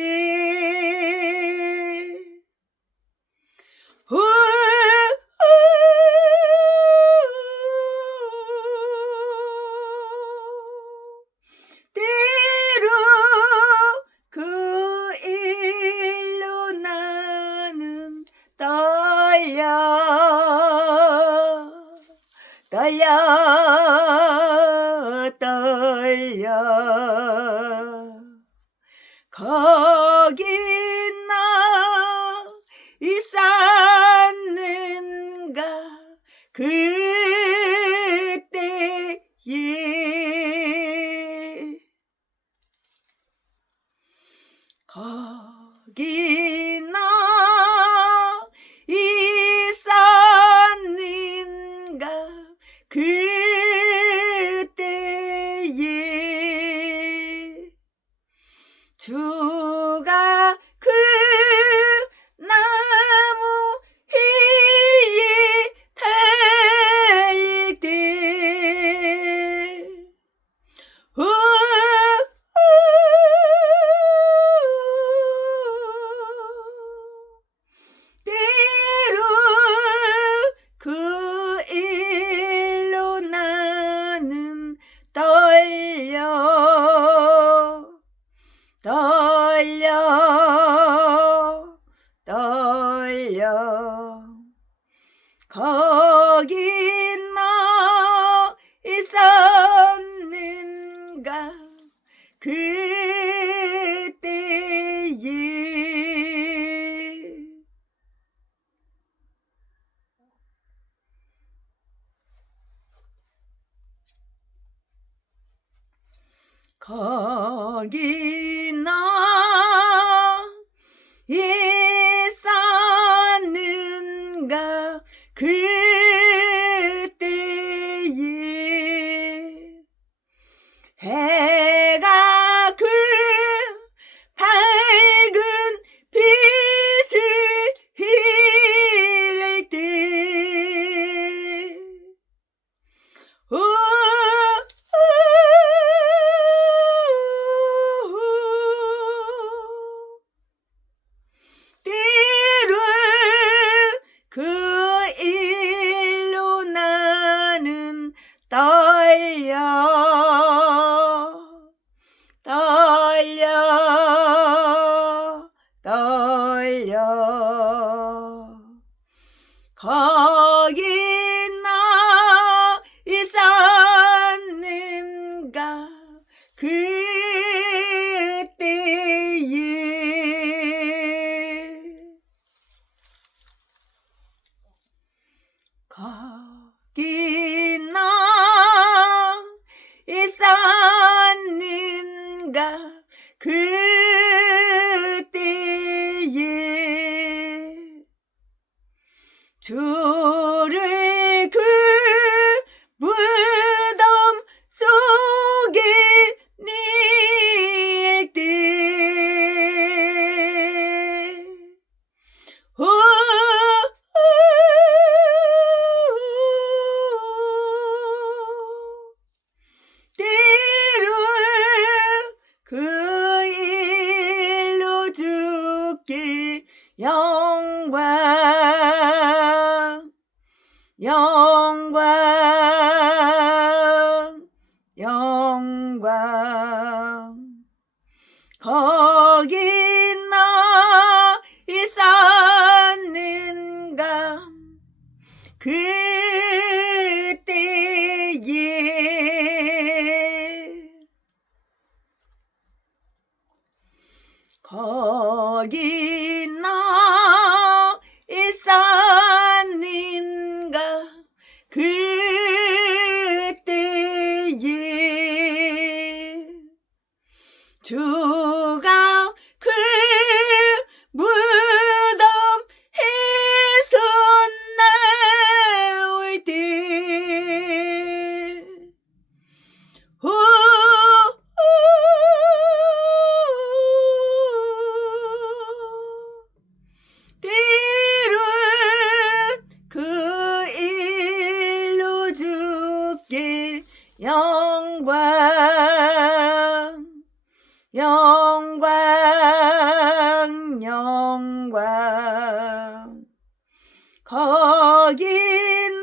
때로 그 일로 나는 떨려 거기나 있었는가 그때에 거기나 있었는가 그때에 주가 그 나무 위에 달릴 때 때로 그 일로 나는 떨려 거기나 있었는가 그때에 거기나 있었는가 그때에 해가 그 밝은 빛을 잃을 때 때로 그 일로 나는 떨려 거기나 있었는가 그때에 거기나 있었는가 그때에 주를 그 무덤 속에 낼 때 때로 그 일로 주께 영광 거기나 있었는가 그때에 거기나 있었는가 주가 그 무덤에서 나올 때 때론 그 일로 죽길 영광 영광 영광 거기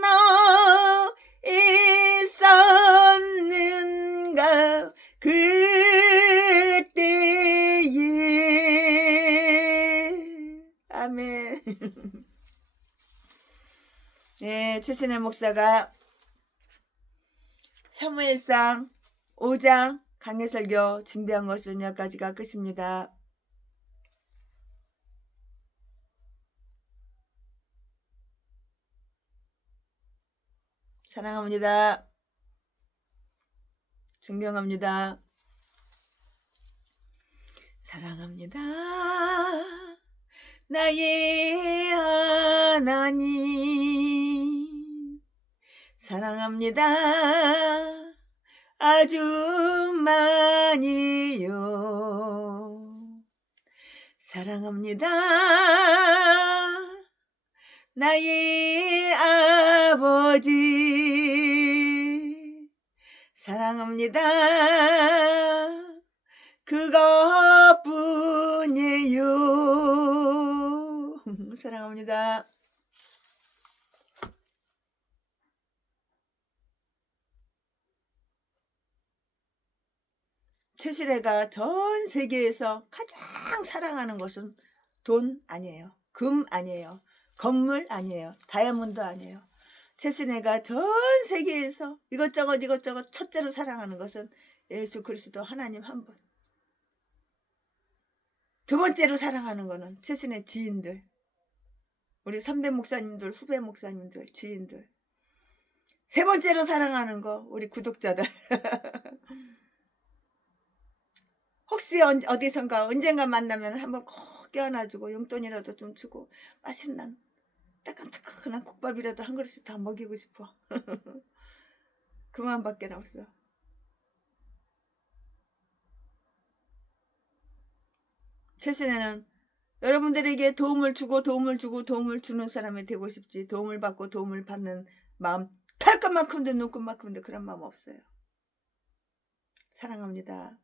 너 있었는가 그때에 아멘. 네, 최신의 목사가 사무엘상 5장 강해설교 준비한 것은 여기까지가 끝입니다. 사랑합니다. 존경합니다. 사랑합니다. 나의 하나님 사랑합니다. 아주 많이요. 사랑합니다. 나의 아버지 사랑합니다. 그것뿐이에요. 사랑합니다. 최실애가 전 세계에서 가장 사랑하는 것은 돈 아니에요. 금 아니에요. 건물 아니에요. 다이아몬드 아니에요. 최신애가 전 세계에서 이것저것 첫째로 사랑하는 것은 예수 그리스도 하나님 한 분. 두 번째로 사랑하는 거는 최신의 지인들, 우리 선배 목사님들, 후배 목사님들, 지인들. 세 번째로 사랑하는 거 우리 구독자들. 혹시 어디선가 언젠가 만나면 한번 꼭 껴안아주고 용돈이라도 좀 주고 맛있는 따끈따끈한 국밥이라도 한 그릇씩 다 먹이고 싶어. 그 마음밖에 없어. 최신에는 여러분들에게 도움을 주는 사람이 되고 싶지, 도움을 받고 도움을 받는 마음 탈 것만큼도 눈 것만큼도 그런 마음 없어요. 사랑합니다.